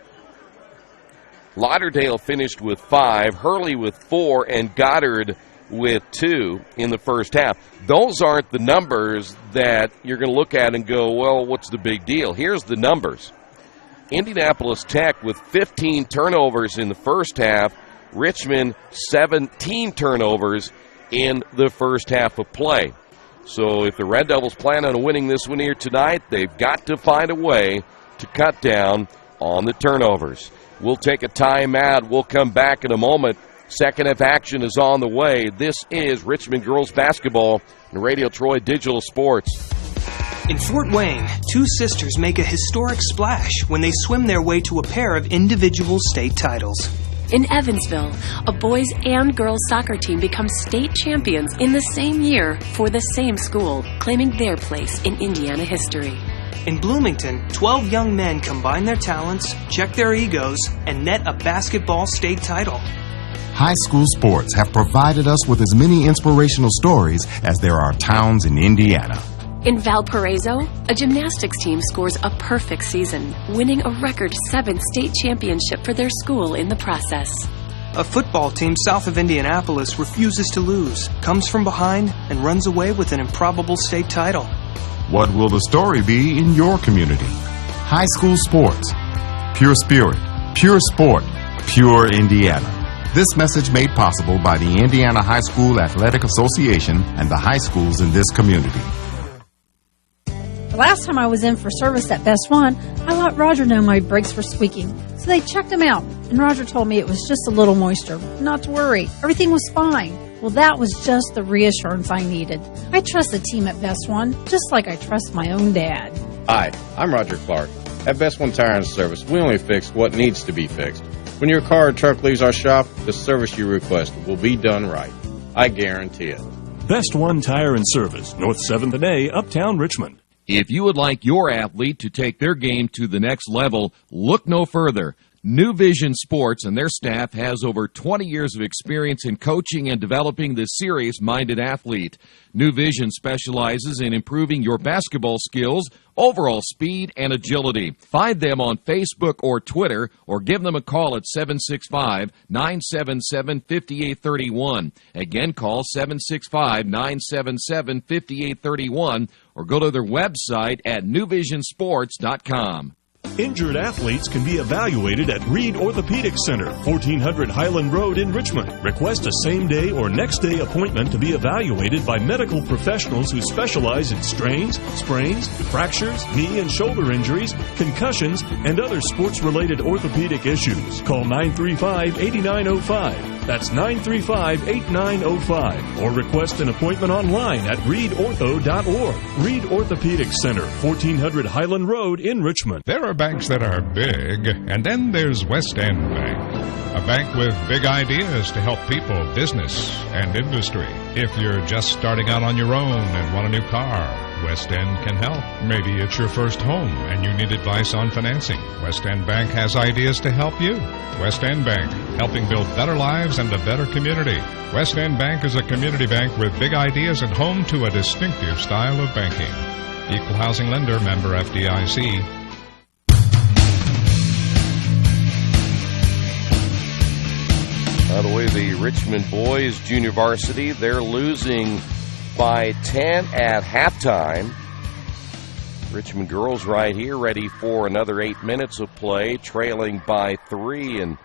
Lauderdale finished with 5, Hurley with 4, and Goddard with 2 in the first half. Those aren't the numbers that you're going to look at and go, well, what's the big deal? Here's the numbers. Indianapolis Tech with 15 turnovers in the first half. Richmond 17 turnovers in the first half of play. So if the Red Devils plan on winning this one here tonight, they've got to find a way to cut down on the turnovers. We'll take a timeout. We'll come back in a moment. Second half action is on the way. This is Richmond girls basketball and Radio Troy Digital Sports. In Fort Wayne, two sisters make a historic splash when they swim their way to a pair of individual state titles. In Evansville, a boys and girls soccer team become state champions in the same year for the same school, claiming their place in Indiana history. In Bloomington, 12 young men combine their talents, check their egos, and net a basketball state title. High school sports have provided us with as many inspirational stories as there are towns in Indiana. In Valparaiso, a gymnastics team scores a perfect season, winning a record 7th state championship for their school in the process. A football team south of Indianapolis refuses to lose, comes from behind, and runs away with an improbable state title. What will the story be in your community? High school sports. Pure spirit, pure sport, pure Indiana. This message made possible by the Indiana High School Athletic Association and the high schools in this community. The last time I was in for service at Best One, I let Roger know my brakes were squeaking. So they checked them out, and Roger told me it was just a little moisture. Not to worry, everything was fine. Well, that was just the reassurance I needed. I trust the team at Best One, just like I trust my own dad. Hi, I'm Roger Clark. At Best One Tire and Service, we only fix what needs to be fixed. When your car or truck leaves our shop, the service you request will be done right. I guarantee it. Best One Tire and Service, North 7th and A, Uptown Richmond. If you would like your athlete to take their game to the next level, look no further. New Vision Sports and their staff has over 20 years of experience in coaching and developing the serious-minded athlete. New Vision specializes in improving your basketball skills, overall speed, and agility. Find them on Facebook or Twitter, or give them a call at 765-977-5831. Again, call 765-977-5831, or go to their website at newvisionsports.com. Injured athletes can be evaluated at Reed Orthopedic Center, 1400 Highland Road in Richmond. Request a same-day or next-day appointment to be evaluated by medical professionals who specialize in strains, sprains, fractures, knee and shoulder injuries, concussions, and other sports-related orthopedic issues. Call 935-8905. That's 935-8905. Or request an appointment online at reedortho.org. Reed Orthopedic Center, 1400 Highland Road in Richmond. There are banks that are big, and then there's West End Bank. A bank with big ideas to help people, business, and industry. If you're just starting out on your own and want a new car, West End can help. Maybe it's your first home and you need advice on financing. West End Bank has ideas to help you. West End Bank, helping build better lives and a better community. West End Bank is a community bank with big ideas and home to a distinctive style of banking. Equal housing lender, member FDIC. By the way, the Richmond boys junior varsity, they're losing by 10 at halftime. Richmond girls right here ready for another 8 minutes of play, trailing by 3, and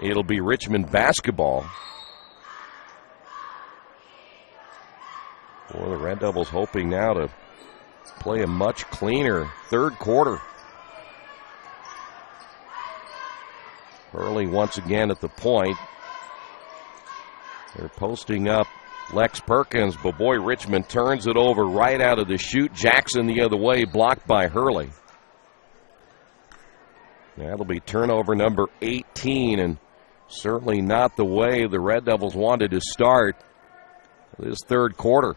it'll be Richmond basketball. Boy, the Red Devils hoping now to play a much cleaner third quarter. Hurley once again at the point. They're posting up Lex Perkins, but boy, Richmond turns it over right out of the chute. Jackson the other way, blocked by Hurley. That'll be turnover number 18, and certainly not the way the Red Devils wanted to start this third quarter.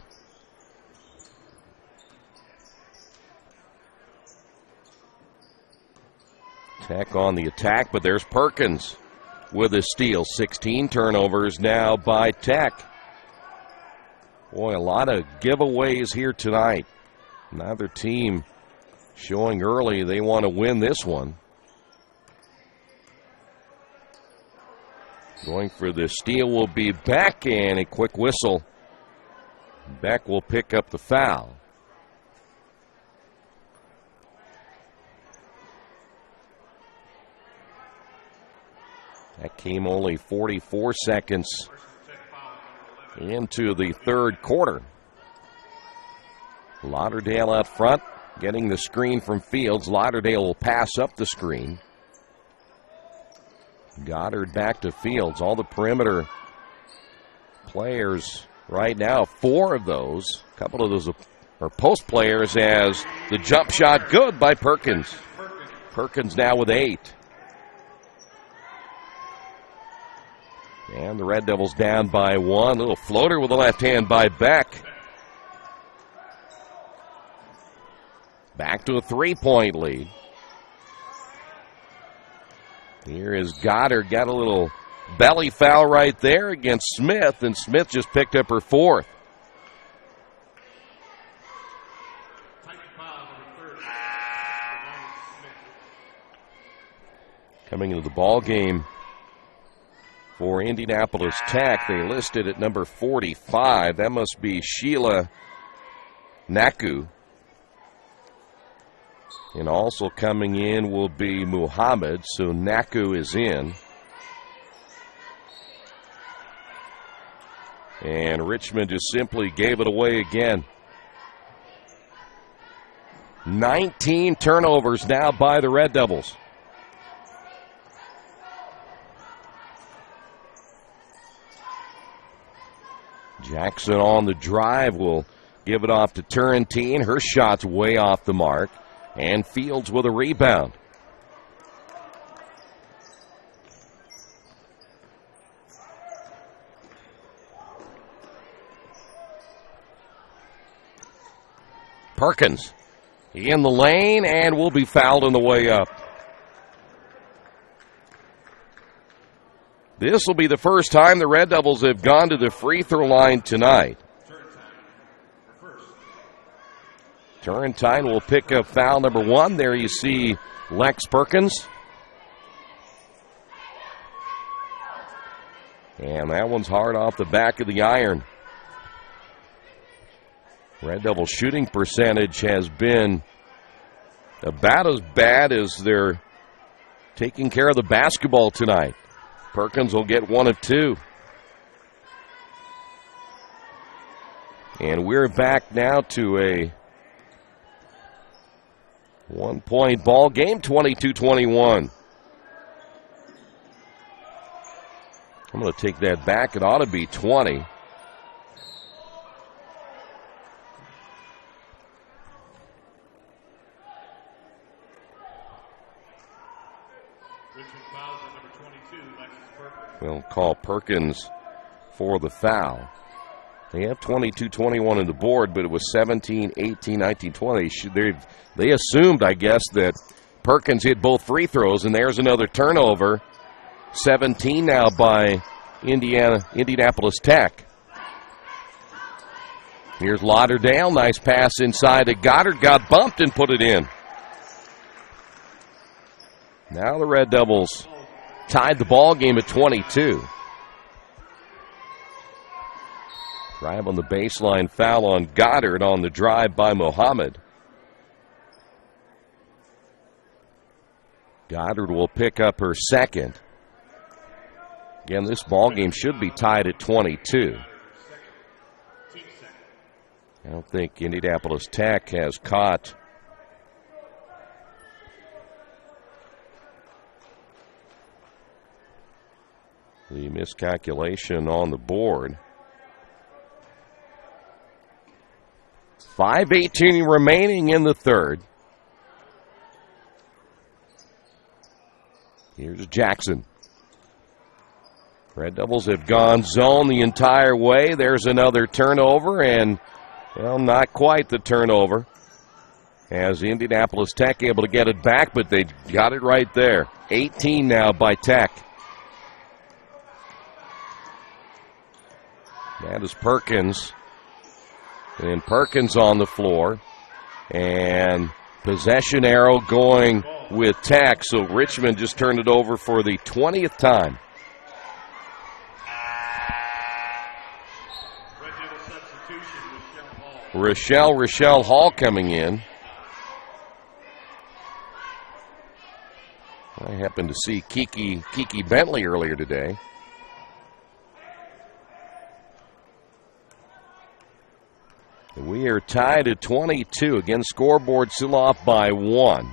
Tech on the attack, but there's Perkins with a steal. 16 turnovers now by Tech. Boy, a lot of giveaways here tonight. Neither team showing early they want to win this one. Going for the steal will be Beck, and a quick whistle. Beck will pick up the foul. That came only 44 seconds into the third quarter. Lauderdale out front, getting the screen from Fields. Lauderdale will pass up the screen. Goddard back to Fields. All the perimeter players right now, 4 of those, a couple of those or post players as the jump shot good by Perkins. Perkins now with 8. And the Red Devils down by 1. Little floater with the left hand by Beck. Back to a 3-point lead. Here is Goddard. Got a little belly foul right there against Smith, and Smith just picked up her 4th. Coming into the ball game for Indianapolis Tech, they listed at number 45. That must be Sheila Naku. And also coming in will be Muhammad, so Naku is in. And Richmond just simply gave it away again. 19 turnovers now by the Red Devils. Jackson on the drive will give it off to Turrentine. Her shot's way off the mark. And Fields with a rebound. Perkins in the lane and will be fouled on the way up. This will be the first time the Red Devils have gone to the free throw line tonight. Turrentine will pick up foul number 1. There you see Lex Perkins. And that one's hard off the back of the iron. Red Devil shooting percentage has been about as bad as they're taking care of the basketball tonight. Perkins will get 1 of 2. And we're back now to a 1-point ball game, 22-21. I'm going to take that back. It ought to be 20. We'll call Perkins for the foul. They have 22-21 on the board, but it was 17, 18, 19, 20. They assumed, I guess, that Perkins hit both free throws, and there's another turnover. 17 now by Indianapolis Tech. Here's Lauderdale. Nice pass inside to Goddard. Got bumped and put it in. Now the Red Devils tied the ball game at 22. Drive on the baseline, foul on Goddard on the drive by Muhammad. Goddard will pick up her 2nd. Again, this ball game should be tied at 22. I don't think Indianapolis Tech has caught the miscalculation on the board. 5:18 remaining in the third. Here's Jackson. Red Devils have gone zone the entire way. There's another turnover, and, well, not quite the turnover. As Indianapolis Tech able to get it back, but they got it right there. 18 now by Tech. That is Perkins. And Perkins on the floor. And possession arrow going with Tech. So Richmond just turned it over for the 20th time. Rochelle Hall coming in. I happened to see Kiki Bentley earlier today. We are tied at 22. Again, scoreboard still off by 1.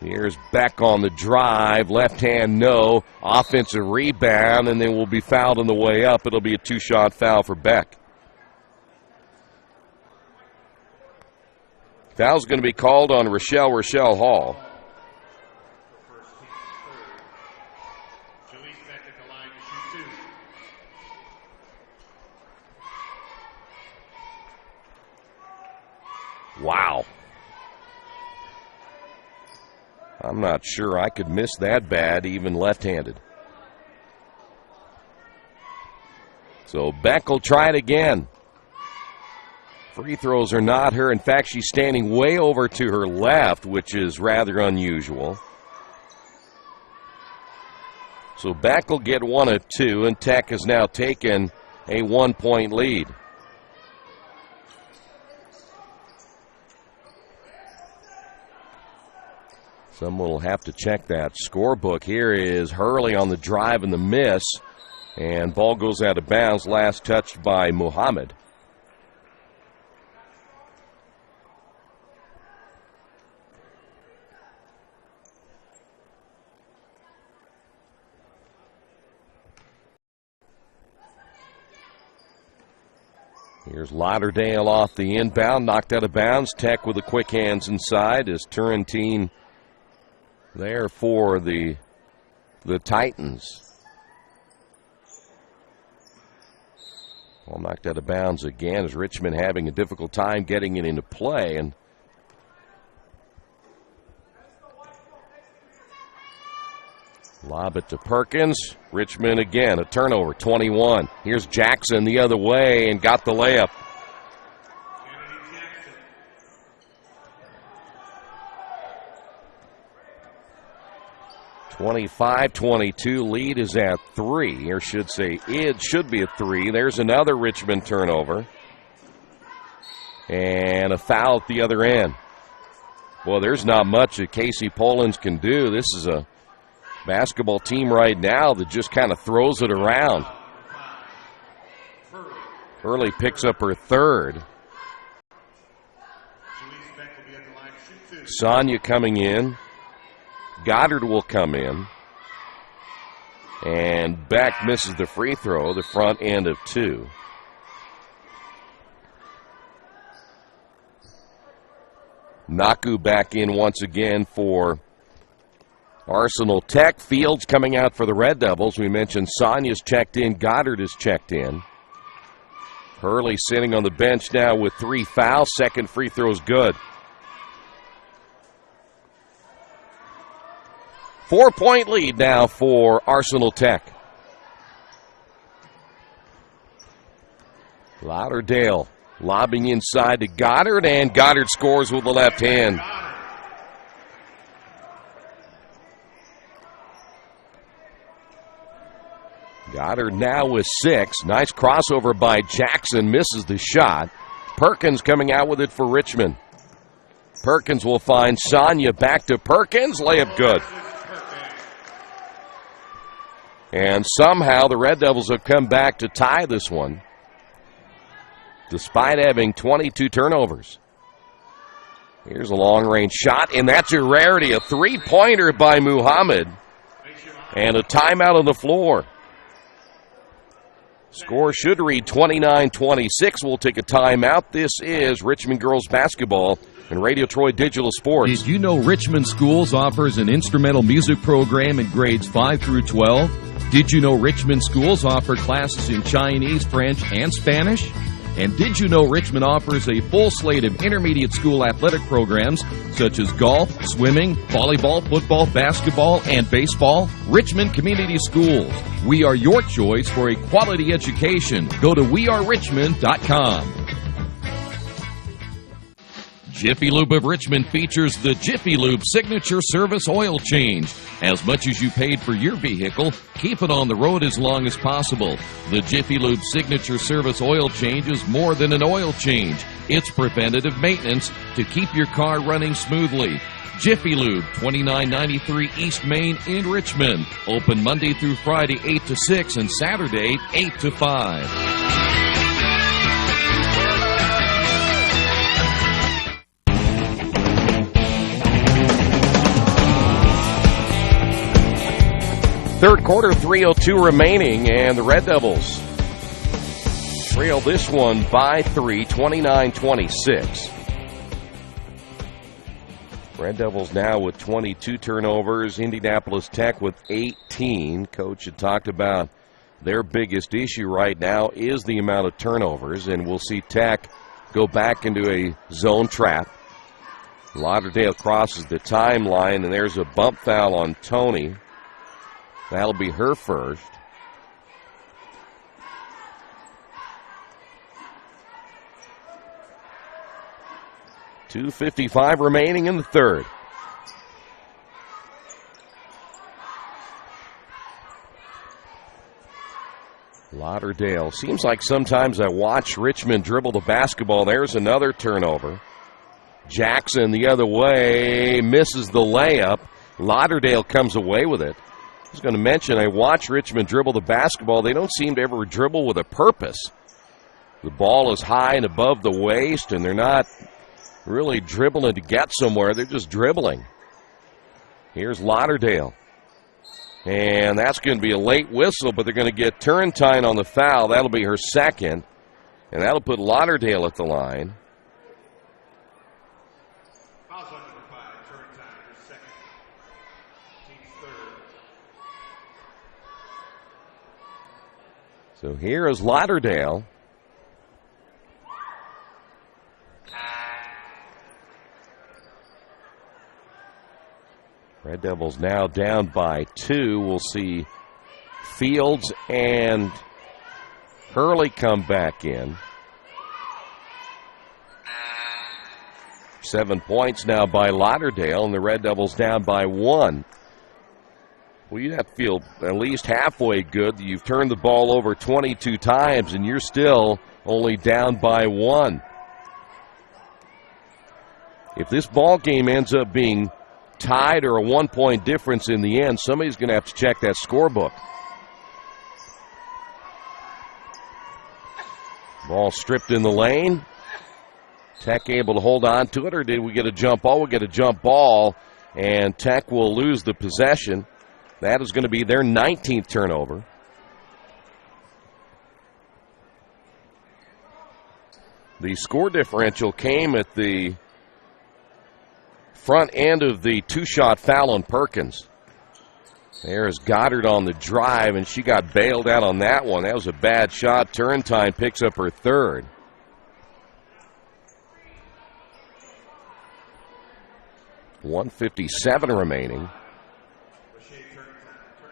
Here's Beck on the drive. Left hand, no. Offensive rebound, and then will be fouled on the way up. It'll be a 2-shot foul for Beck. Foul's going to be called on Rochelle Hall. Wow. I'm not sure I could miss that bad, even left-handed. So Beck will try it again. Free throws are not her. In fact, she's standing way over to her left, which is rather unusual. So Beck will get 1 of 2, and Tech has now taken a 1-point lead. Someone will have to check that scorebook. Here is Hurley on the drive and the miss. And ball goes out of bounds, last touched by Muhammad. Here's Lauderdale off the inbound, knocked out of bounds. Tech with the quick hands inside as Turrentine there for the Titans. Well, knocked out of bounds again as Richmond having a difficult time getting it into play. And lob it to Perkins. Richmond again, a turnover, 21. Here's Jackson the other way and got the layup. (25-22) lead is at 3, or should say it should be at 3. There's another Richmond turnover. And a foul at the other end. Well, there's not much that Casey Polans can do. This is a basketball team right now that just kind of throws it around. Hurley picks up her third. Sonia coming in. Goddard will come in. And Beck misses the free throw, the front end of 2. Naku back in once again for Arsenal Tech. Fields coming out for the Red Devils. We mentioned Sonia's checked in. Goddard is checked in. Hurley sitting on the bench now with 3 fouls. Second free throw is good. 4-point lead now for Arsenal Tech. Lauderdale lobbing inside to Goddard, and Goddard scores with the left hand. Goddard now with 6. Nice crossover by Jackson, misses the shot. Perkins coming out with it for Richmond. Perkins will find Sonia, back to Perkins, layup good. And somehow the Red Devils have come back to tie this one, despite having 22 turnovers. Here's a long-range shot, and that's a rarity. A three-pointer by Muhammad, and a timeout on the floor. Score should read 29-26. We'll take a timeout. This is Richmond girls basketball and Radio Troy Digital Sports. Did you know Richmond Schools offers an instrumental music program in grades 5 through 12? Did you know Richmond Schools offer classes in Chinese, French, and Spanish? And did you know Richmond offers a full slate of intermediate school athletic programs such as golf, swimming, volleyball, football, basketball, and baseball? Richmond Community Schools. We are your choice for a quality education. Go to wearerichmond.com. Jiffy Lube of Richmond features the Jiffy Lube Signature Service Oil Change. As much as you paid for your vehicle, keep it on the road as long as possible. The Jiffy Lube Signature Service Oil Change is more than an oil change. It's preventative maintenance to keep your car running smoothly. Jiffy Lube, 2993 East Main in Richmond. Open Monday through Friday 8 to 6 and Saturday 8 to 5. Third quarter, 3:02 remaining, and the Red Devils trail this one by 3, 29-26. Red Devils now with 22 turnovers. Indianapolis Tech with 18. Coach had talked about their biggest issue right now is the amount of turnovers, and we'll see Tech go back into a zone trap. Lauderdale crosses the timeline, and there's a bump foul on Tony. That'll be her first. .255 remaining in the third. Lauderdale. Seems like sometimes I watch Richmond dribble the basketball. There's another turnover. Jackson the other way, misses the layup. Lauderdale comes away with it. I was going to mention, I watch Richmond dribble the basketball. They don't seem to ever dribble with a purpose. The ball is high and above the waist, and they're not really dribbling to get somewhere. They're just dribbling. Here's Lauderdale. And that's going to be a late whistle, but they're going to get Turrentine on the foul. That'll be her second, and that'll put Lauderdale at the line. So here is Lauderdale. Red Devils now down by 2. We'll see Fields and Hurley come back in. 7 points now by Lauderdale, and the Red Devils down by 1. Well, you'd have to feel at least halfway good that you've turned the ball over 22 times and you're still only down by 1. If this ball game ends up being tied or a 1-point difference in the end, somebody's going to have to check that scorebook. Ball stripped in the lane. Tech able to hold on to it, or did we get a jump ball? We'll get a jump ball, and Tech will lose the possession. That is going to be their 19th turnover. The score differential came at the front end of the two-shot foul on Perkins. There's Goddard on the drive, and she got bailed out on that one. That was a bad shot. Turrentine picks up her third. .157 remaining.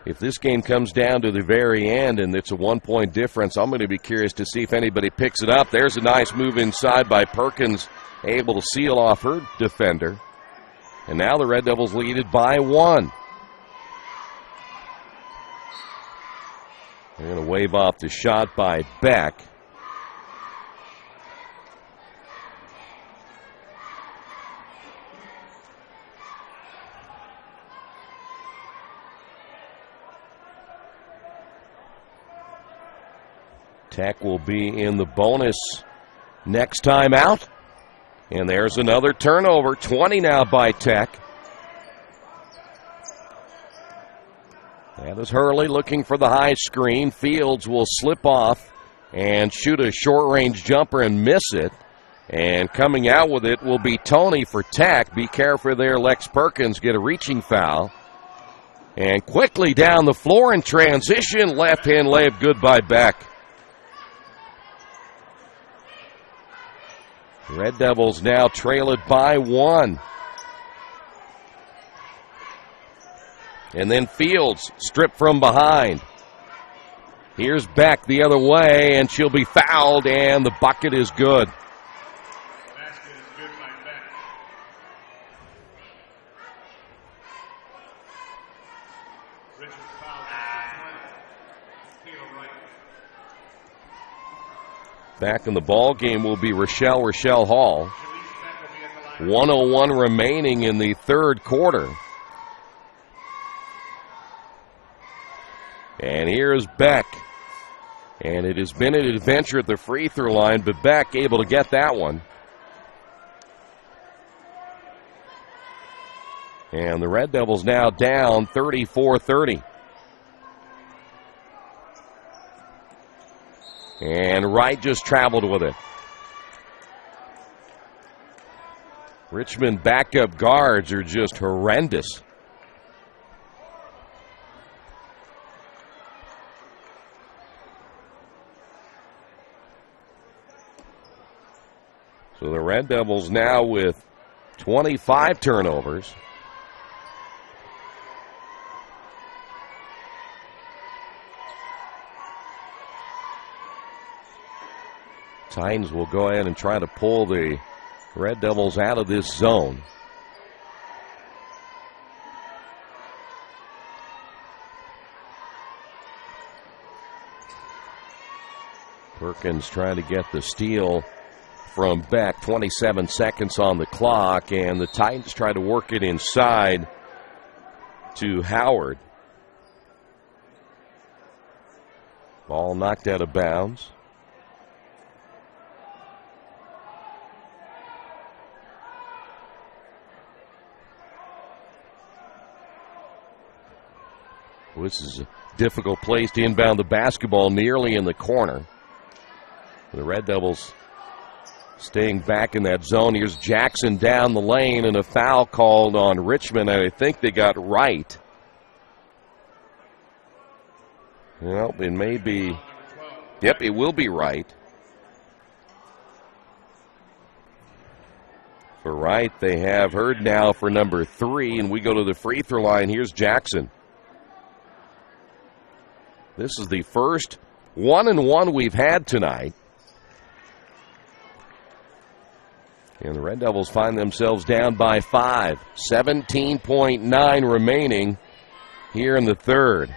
If this game comes down to the very end and it's a 1-point difference, I'm going to be curious to see if anybody picks it up. There's a nice move inside by Perkins, able to seal off her defender. And now the Red Devils lead it by 1. They're going to wave off the shot by Beck. Tech will be in the bonus next time out. And there's another turnover. 20 now by Tech. That is Hurley looking for the high screen. Fields will slip off and shoot a short-range jumper and miss it. And coming out with it will be Tony for Tech. Be careful there. Lex Perkins get a reaching foul. And quickly down the floor in transition. Left-hand layup good by Beck. Red Devils now trail it by 1. And then Fields stripped from behind. Here's Beck the other way, and she'll be fouled, and the bucket is good. Back in the ball game will be Rochelle Hall. 1:01 remaining in the third quarter. And here's Beck. And it has been an adventure at the free throw line, but Beck able to get that one. And the Red Devils now down 34-30. And Wright just traveled with it. Richmond backup guards are just horrendous. So the Red Devils now with 25 turnovers. Titans will go ahead and try to pull the Red Devils out of this zone. Perkins trying to get the steal from Beck. 27 seconds on the clock, and the Titans try to work it inside to Howard. Ball knocked out of bounds. This is a difficult place to inbound the basketball, nearly in the corner. The Red Devils staying back in that zone. Here's Jackson down the lane, and a foul called on Richmond. I think they got right. Well, it may be. Yep, it will be right. For right, they have Hurd now for number 3, and we go to the free throw line. Here's Jackson. This is the first 1-and-1 we've had tonight. And the Red Devils find themselves down by 5. 17.9 remaining here in the third.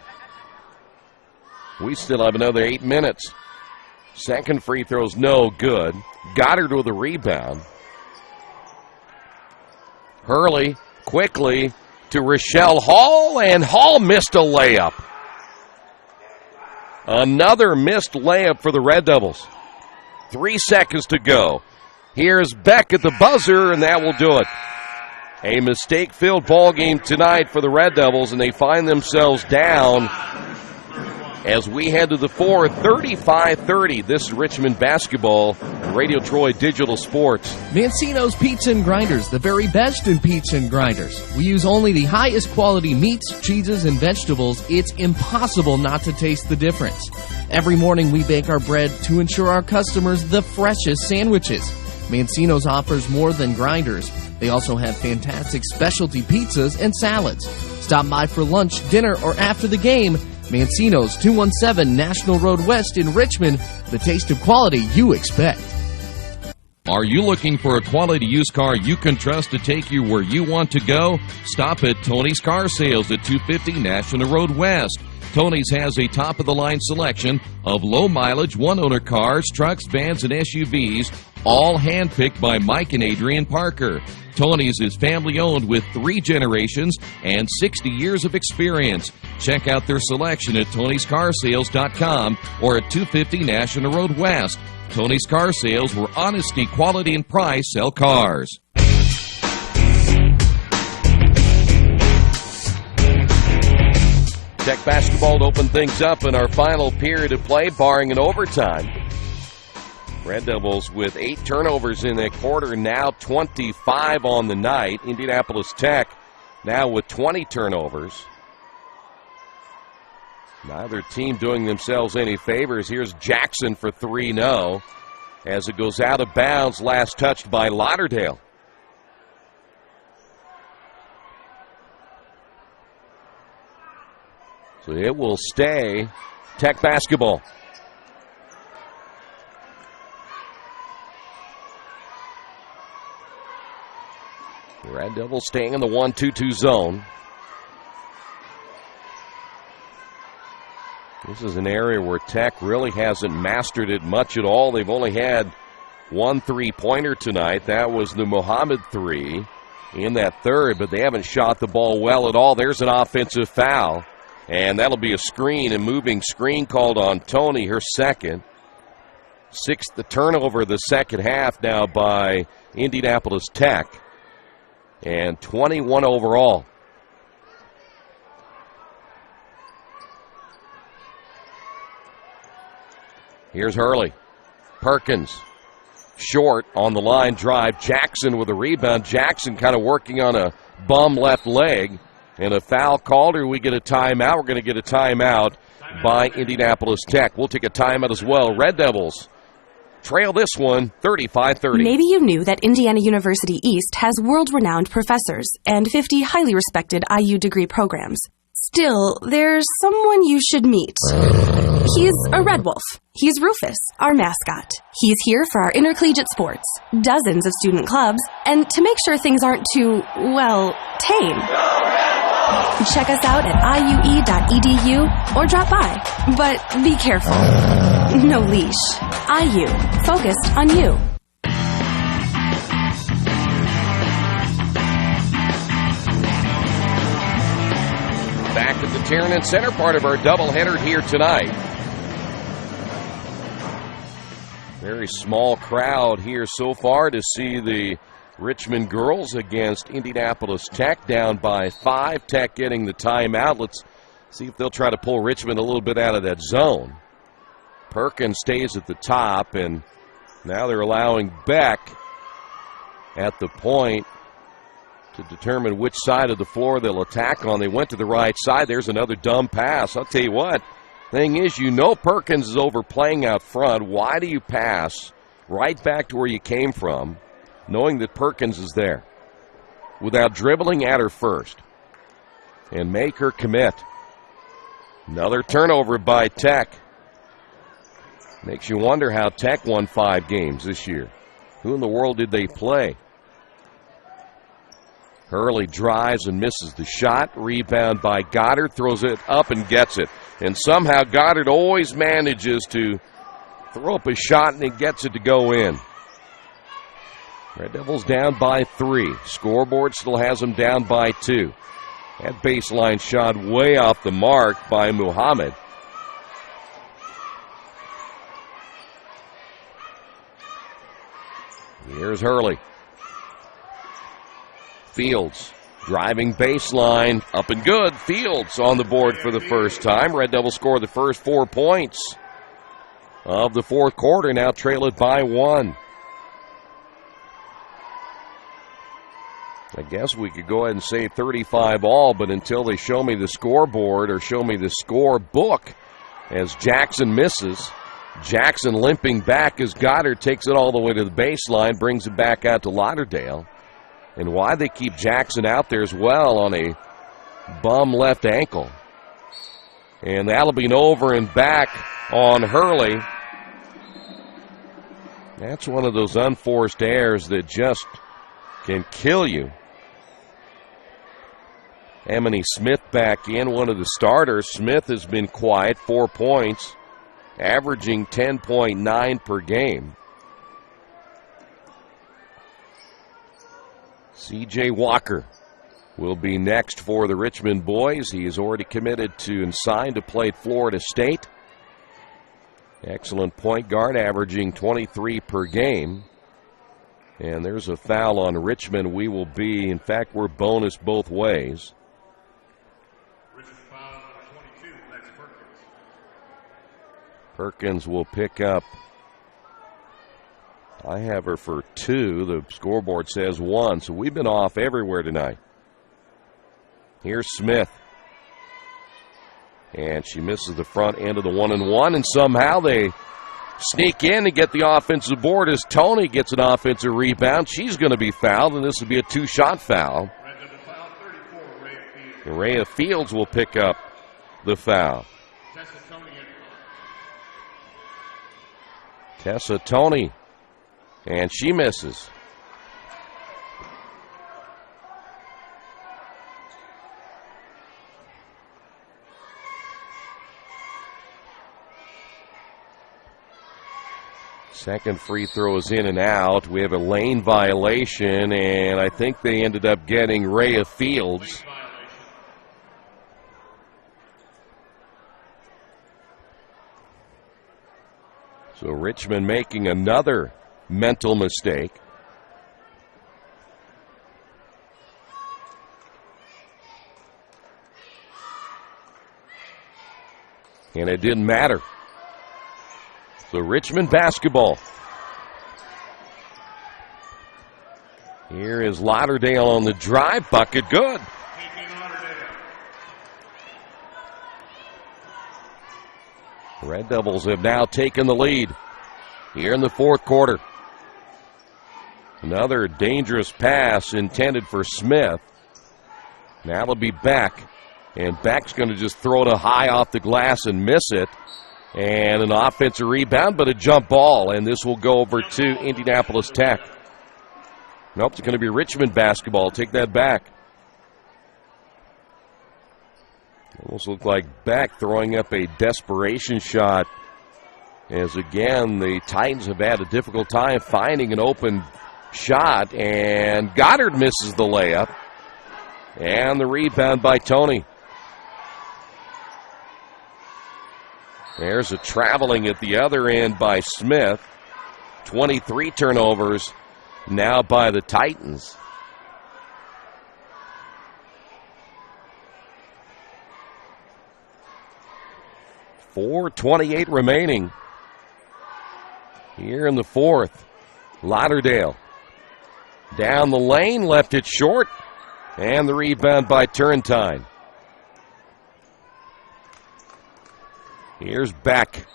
We still have another 8 minutes. Second free throw's no good. Goddard with a rebound. Hurley quickly to Rochelle Hall, and Hall missed a layup. Another missed layup for the Red Devils. 3 seconds to go. Here's Beck at the buzzer, and that will do it. A mistake-filled ball game tonight for the Red Devils, and they find themselves down as we head to the fourth, 35-30. This is Richmond basketball, Radio Troy Digital Sports. Mancino's Pizza and Grinders, the very best in pizza and grinders. We use only the highest quality meats, cheeses, and vegetables. It's impossible not to taste the difference. Every morning we bake our bread to ensure our customers the freshest sandwiches. Mancino's offers more than grinders. They also have fantastic specialty pizzas and salads. Stop by for lunch, dinner, or after the game. Mancino's, 217 National Road West in Richmond. The taste of quality you expect. Are you looking for a quality used car you can trust to take you where you want to go? Stop at Tony's Car Sales at 250 National Road West. Tony's has a top-of-the-line selection of low-mileage, one-owner cars, trucks, vans, and SUVs, all handpicked by Mike and Adrian Parker. Tony's is family-owned with 3 generations and 60 years of experience. Check out their selection at Tony'sCarSales.com or at 250 National Road West. Tony's Car Sales, where honesty, quality, and price sell cars. Tech basketball to open things up in our final period of play, barring an overtime. Red Devils with 8 turnovers in that quarter, now 25 on the night. Indianapolis Tech now with 20 turnovers. Neither team doing themselves any favors. Here's Jackson for 3, no. As it goes out of bounds, last touched by Lauderdale. So it will stay Tech basketball. The Red Devils staying in the 1-2-2 zone. This is an area where Tech really hasn't mastered it much at all. They've only had 1 3-pointer tonight. That was the Muhammad 3 in that third, but they haven't shot the ball well at all. There's an offensive foul, and that'll be a screen, a moving screen called on Tony, her second. 6th turnover of the second half now by Indianapolis Tech, and 21 overall. Here's Hurley. Perkins Short on the line drive. Jackson with a rebound. Jackson kind of working on a bum left leg. And a foul called, or we get a timeout. We're going to get a timeout by Indianapolis Tech. We'll take a timeout as well. Red Devils trail this one 35-30. Maybe you knew that Indiana University East has world-renowned professors and 50 highly respected IU degree programs. Still, there's someone you should meet. He's a red wolf. He's Rufus, our mascot. He's here for our intercollegiate sports, dozens of student clubs, and to make sure things aren't too, well, tame. Check us out at iue.edu or drop by. But be careful. No leash. IU. Focused on you. Back at the Tiernan Center, part of our doubleheader here tonight. Very small crowd here so far to see the Richmond girls against Indianapolis Tech, down by 5. Tech getting the timeout. Let's see if they'll try to pull Richmond a little bit out of that zone. Perkins stays at the top, and now they're allowing Beck at the point to determine which side of the floor they'll attack on. They went to the right side. There's another dumb pass. I'll tell you what, thing is, you know Perkins is overplaying out front. Why do you pass right back to where you came from, knowing that Perkins is there, without dribbling at her first and make her commit? Another turnover by Tech. Makes you wonder how Tech won 5 games this year. Who in the world did they play? Hurley drives and misses the shot. Rebound by Goddard. Throws it up and gets it. And somehow Goddard always manages to throw up a shot and it gets it to go in. Red Devils down by 3. Scoreboard still has them down by 2. That baseline shot way off the mark by Muhammad. Here's Hurley. Fields driving baseline, up and good. Fields on the board for the first time. Red Devils score the first 4 points of the fourth quarter. Now trail it by 1. I guess we could go ahead and say 35 all, but until they show me the scoreboard or show me the score book, as Jackson misses. Jackson limping back as Goddard takes it all the way to the baseline, brings it back out to Lauderdale. And why they keep Jackson out there as well on a bum left ankle. And that'll be an over and back on Hurley. That's one of those unforced errors that just can kill you. Emily Smith back in, one of the starters. Smith has been quiet, 4 points, averaging 10.9 per game. C.J. Walker will be next for the Richmond boys. He is already committed to and signed to play at Florida State. Excellent point guard, averaging 23 per game. And there's a foul on Richmond. We will be, in fact, we're bonus both ways. Perkins will pick up. I have her for 2. The scoreboard says 1, so we've been off everywhere tonight. Here's Smith. And she misses the front end of the 1-and-1, and somehow they sneak in and get the offensive board as Tony gets an offensive rebound. She's going to be fouled, and this will be a 2-shot foul. Rhea Fields will pick up the foul. Tessa Tony. And she misses. Second free throw is in and out. We have a lane violation, and I think they ended up getting Rhea Fields. So Richmond making another mental mistake. And it didn't matter. So Richmond basketball Here is Lauderdale on the drive. Bucket good. The Red Devils have now taken the lead here in the fourth quarter. Another dangerous pass intended for Smith. Now it'll be Beck. And Beck's going to just throw it high off the glass and miss it. And an offensive rebound, but a jump ball. And this will go over to Indianapolis Tech. Nope, it's going to be Richmond basketball. Take that back. Almost looked like Beck throwing up a desperation shot. As again, the Titans have had a difficult time finding an open shot. And Goddard misses the layup. And the rebound by Tony. There's a traveling at the other end by Smith. 23 turnovers now by the Titans. .4:28 remaining here in the fourth. Lauderdale down the lane, left it short, and the rebound by Turrentine. Here's Beck,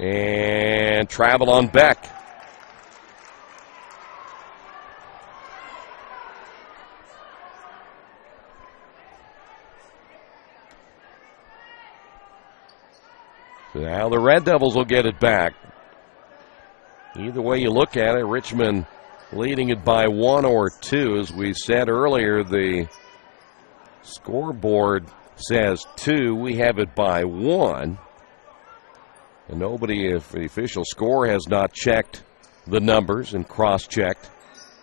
and travel on Beck. So now the Red Devils will get it back. Either way you look at it, Richmond leading it by 1 or 2. As we said earlier, the scoreboard says 2. We have it by 1. And nobody, if the official score has not checked the numbers and cross-checked,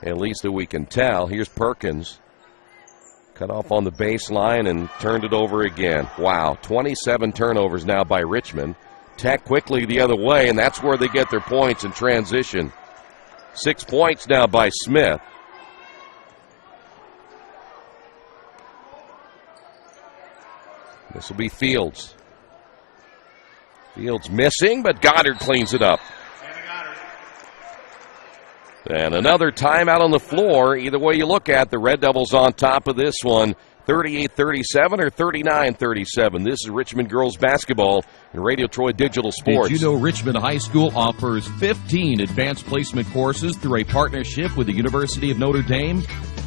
at least that we can tell. Here's Perkins. Cut off on the baseline and turned it over again. Wow, 27 turnovers now by Richmond. Tech quickly the other way, and that's where they get their points in transition. 6 points now by Smith. This will be Fields. Fields missing, but Goddard cleans it up. And another timeout on the floor. Either way you look at, the Red Devils on top of this one, 38-37 or 39-37. This is Richmond girls basketball and Radio Troy Digital Sports. Did you know Richmond High School offers 15 advanced placement courses through a partnership with the University of Notre Dame?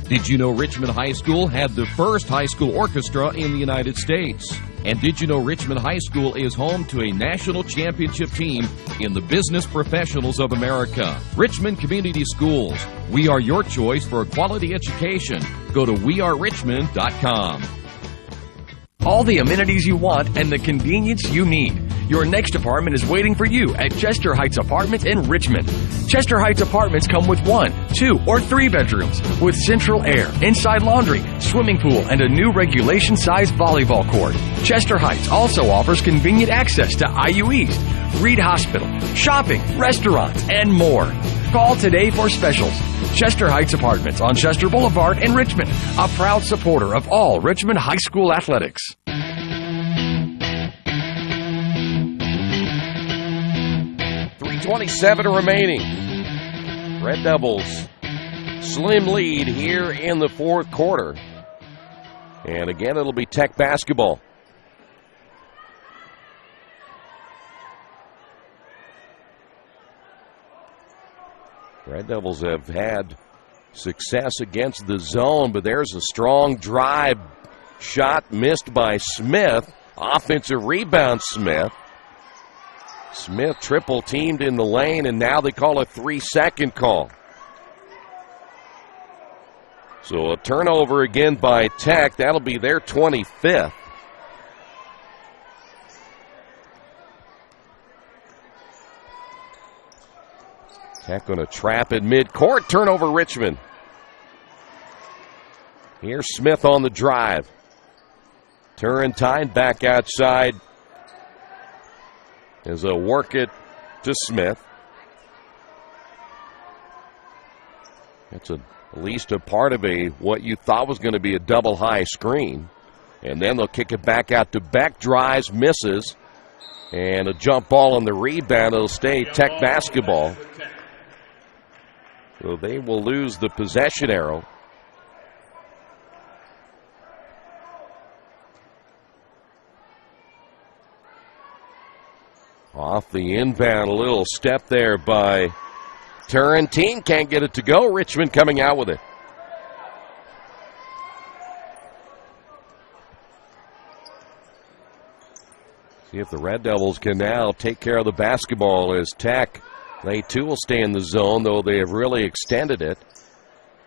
Did you know Richmond High School had the first high school orchestra in the United States? And did you know Richmond High School is home to a national championship team in the Business Professionals of America? Richmond Community Schools. We are your choice for a quality education. Go to wearerichmond.com. All the amenities you want and the convenience you need. Your next apartment is waiting for you at Chester Heights Apartments in Richmond. Chester Heights Apartments come with 1, 2, or 3 bedrooms with central air, inside laundry, swimming pool, and a new regulation-size volleyball court. Chester Heights also offers convenient access to IU East, Reed Hospital, shopping, restaurants, and more. Call today for specials. Chester Heights Apartments on Chester Boulevard in Richmond, a proud supporter of all Richmond High School athletics. 3:27 remaining. Red Devils slim lead here in the fourth quarter. And again, it'll be Tech basketball. Red Devils have had success against the zone, but there's a strong drive shot missed by Smith. Offensive rebound, Smith. Smith triple teamed in the lane, and now they call a 3-second call. So a turnover again by Tech. That'll be their 25th. Tech going to trap at midcourt. Turnover Richmond. Here's Smith on the drive. Turrentine back outside as a work it to Smith. That's at least a part of what you thought was going to be a double high screen. And then they'll kick it back out to Beck. Drives, misses. And a jump ball on the rebound. It'll stay Tech basketball. So they will lose the possession arrow. Off the inbound, a little step there by Turrentine. Can't get it to go. Richmond coming out with it. See if the Red Devils can now take care of the basketball as Tech. They too will stay in the zone, though they have really extended it.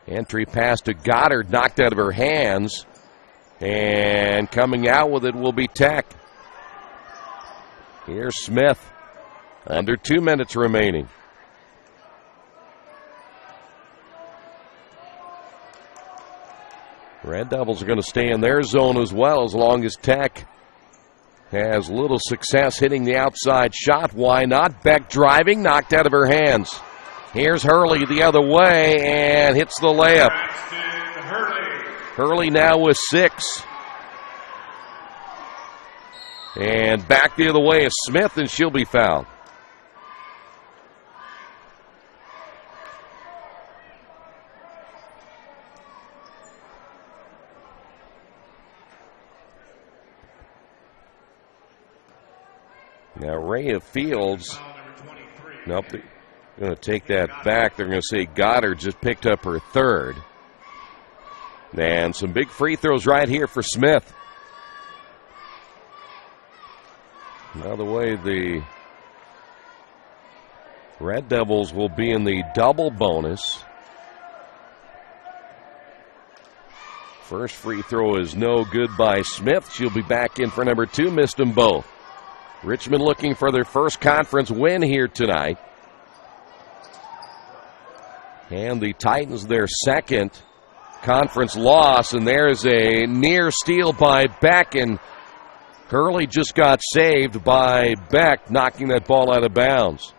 Entry pass to Goddard, knocked out of her hands. And coming out with it will be Tech. Here's Smith. Under 2 minutes remaining. Red Devils are going to stay in their zone as well as long as Tech has little success hitting the outside shot. Why not? Beck driving, knocked out of her hands. Here's Hurley the other way and hits the layup. Hurley now with 6. And back the other way is Smith, and she'll be fouled. Now, Rhea Fields, nope, they're going to take that back. They're going to say Goddard just picked up her 3rd. And some big free throws right here for Smith. Now, the way the Red Devils will be in the double bonus. First free throw is no good by Smith. She'll be back in for number 2. Missed them both. Richmond looking for their first conference win here tonight. And the Titans their second conference loss. And there's a near steal by Beck. And Hurley just got saved by Beck, knocking that ball out of bounds.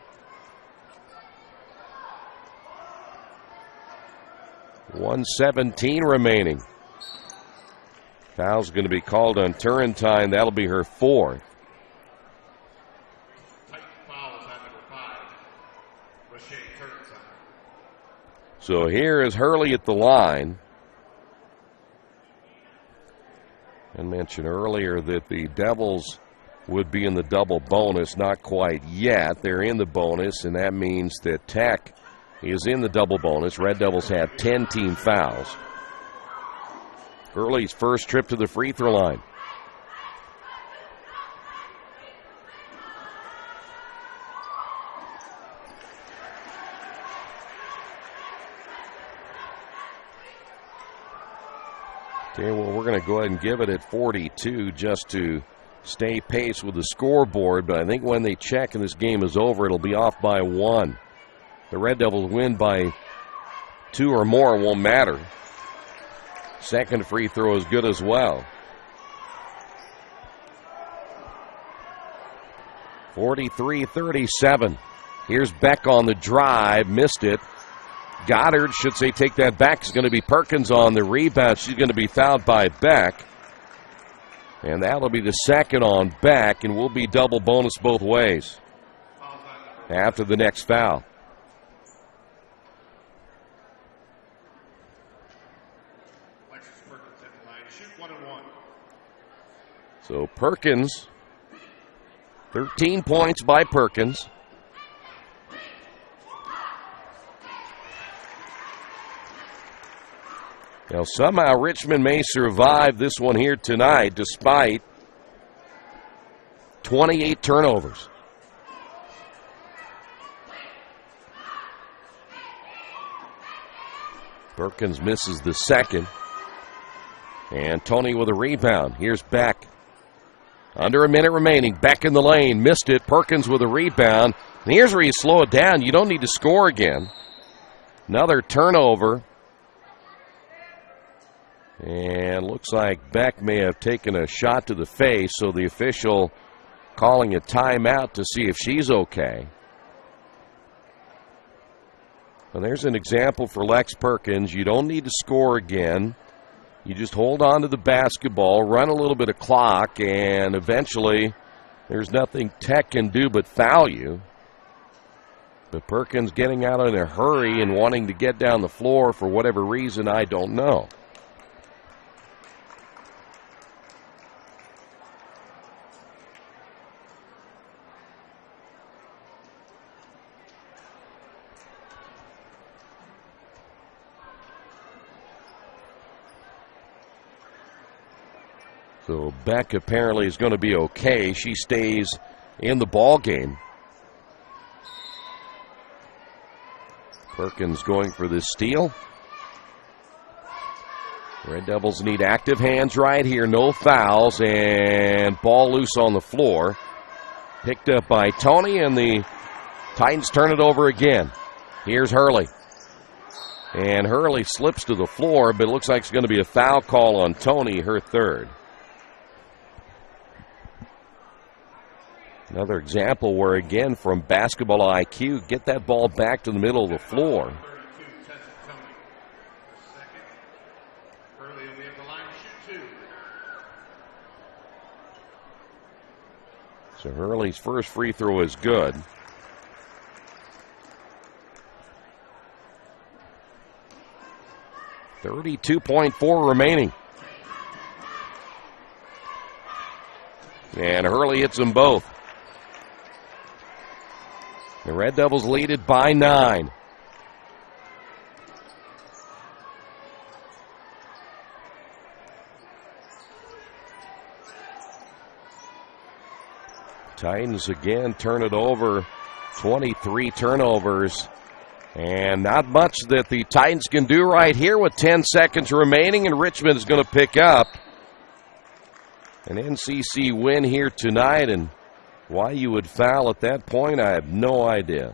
.117 remaining. Foul's going to be called on Turrentine. That'll be her 4th. So here is Hurley at the line. I mentioned earlier that the Devils would be in the double bonus. Not quite yet. They're in the bonus, and that means that Tech is in the double bonus. Red Devils have 10 team fouls. Hurley's first trip to the free throw line. Okay, well, we're going to go ahead and give it at 42 just to stay pace with the scoreboard. But I think when they check and this game is over, it'll be off by 1. The Red Devils win by 2 or more, won't matter. Second free throw is good as well. 43-37. Here's Beck on the drive, missed it. Goddard, should say take that back, is going to be Perkins on the rebound. She's going to be fouled by Beck. And that'll be the second on Beck, and we'll be double bonus both ways after the next foul. So Perkins, 13 points by Perkins. Now, somehow Richmond may survive this one here tonight despite 28 turnovers. Perkins misses the second. And Tony with a rebound. Here's Beck. Under a minute remaining. Beck in the lane. Missed it. Perkins with a rebound. And here's where you slow it down. You don't need to score again. Another turnover. And looks like Beck may have taken a shot to the face, so the official calling a timeout to see if she's okay. And there's an example for Lex Perkins. You don't need to score again. You just hold on to the basketball, run a little bit of clock, and eventually there's nothing Tech can do but foul you. But Perkins getting out in a hurry and wanting to get down the floor for whatever reason, I don't know. So Beck apparently is going to be okay. She stays in the ball game. Perkins going for this steal. Red Devils need active hands right here. No fouls, and ball loose on the floor. Picked up by Tony, and the Titans turn it over again. Here's Hurley. And Hurley slips to the floor, but it looks like it's going to be a foul call on Tony, her third. Another example where, again, from basketball IQ, get that ball back to the middle of the floor. So Hurley's first free throw is good. .4 remaining. And Hurley hits them both. The Red Devils lead it by 9. Titans again turn it over. 23 turnovers. And not much that the Titans can do right here with 10 seconds remaining, and Richmond is going to pick up an NCC win here tonight, and why you would foul at that point, I have no idea.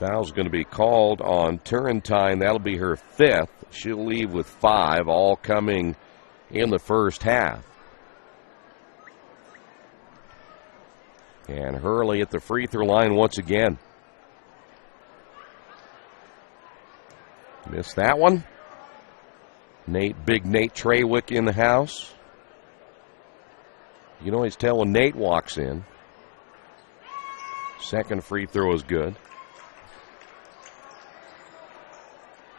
Foul's going to be called on Turrentine. That'll be her 5th. She'll leave with 5, all coming in the first half. And Hurley at the free throw line once again. Missed that one. Big Nate Trawick in the house. You can always tell when Nate walks in. Second free throw is good.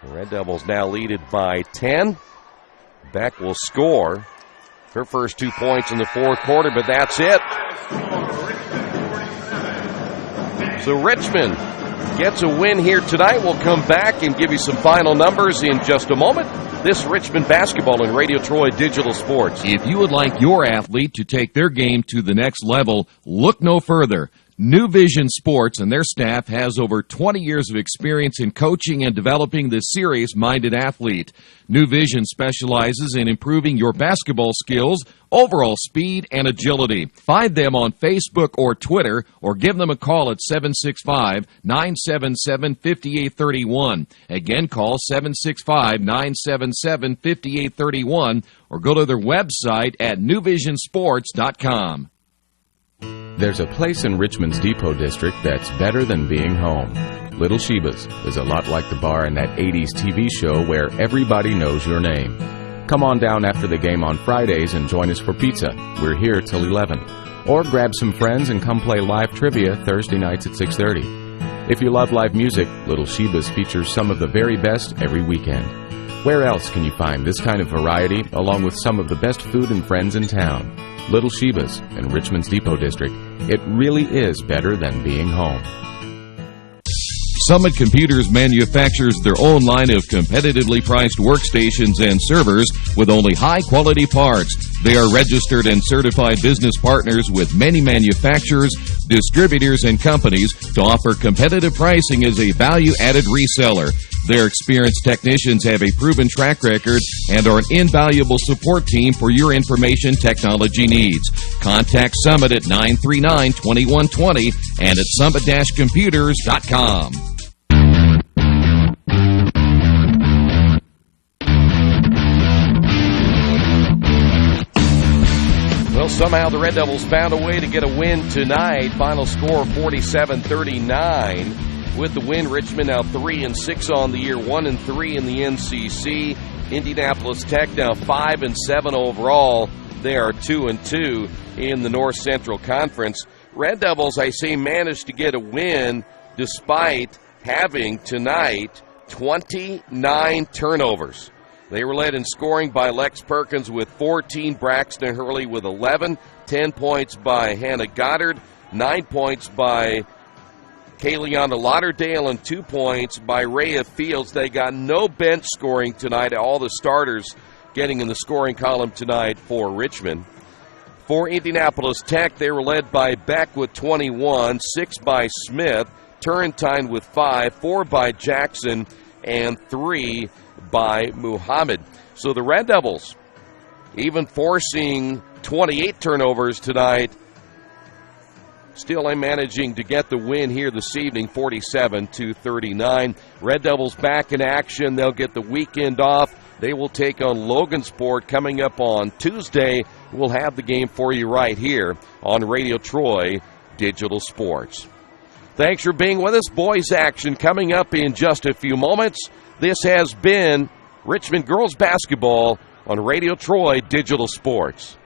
The Red Devils now lead it by 10. Beck will score her first 2 points in the fourth quarter, but that's it. So Richmond gets a win here tonight. We'll come back and give you some final numbers in just a moment. This Richmond basketball and Radio Troy Digital Sports. If you would like your athlete to take their game to the next level, look no further. New Vision Sports and their staff has over 20 years of experience in coaching and developing the serious-minded athlete. New Vision specializes in improving your basketball skills, overall speed, and agility. Find them on Facebook or Twitter, or give them a call at 765-977-5831. Again, call 765-977-5831, or go to their website at newvisionsports.com. There's a place in Richmond's Depot District that's better than being home. Little Sheba's is a lot like the bar in that 80s TV show where everybody knows your name. Come on down after the game on Fridays and join us for pizza. We're here till 11. Or grab some friends and come play live trivia Thursday nights at 6:30. If you love live music, Little Sheba's features some of the very best every weekend. Where else can you find this kind of variety along with some of the best food and friends in town? Little Sheba's in Richmond's Depot District. It really is better than being home. Summit Computers manufactures their own line of competitively priced workstations and servers with only high-quality parts. They are registered and certified business partners with many manufacturers, distributors, and companies to offer competitive pricing as a value-added reseller. Their experienced technicians have a proven track record and are an invaluable support team for your information technology needs. Contact Summit at 939-2120 and at summit-computers.com. Well, somehow the Red Devils found a way to get a win tonight. Final score 47-39. With the win, Richmond now 3-6 on the year, 1-3 in the NCC. Indianapolis Tech now 5-7 overall. They are 2-2 in the North Central Conference. Red Devils, I say, managed to get a win despite having tonight 29 turnovers. They were led in scoring by Lex Perkins with 14, Braxton Hurley with 11, 10 points by Hannah Goddard, 9 points by Kayleana Lauderdale, and 2 points by Rhea Fields. They got no bench scoring tonight. All the starters getting in the scoring column tonight for Richmond. For Indianapolis Tech, they were led by Beck with 21, 6 by Smith, Turrentine with 5, 4 by Jackson, and 3 by Muhammad. So the Red Devils, even forcing 28 turnovers tonight, still managing to get the win here this evening, 47-39. Red Devils back in action. They'll get the weekend off. They will take on Logansport coming up on Tuesday. We'll have the game for you right here on Radio Troy Digital Sports. Thanks for being with us. Boys action coming up in just a few moments. This has been Richmond Girls Basketball on Radio Troy Digital Sports.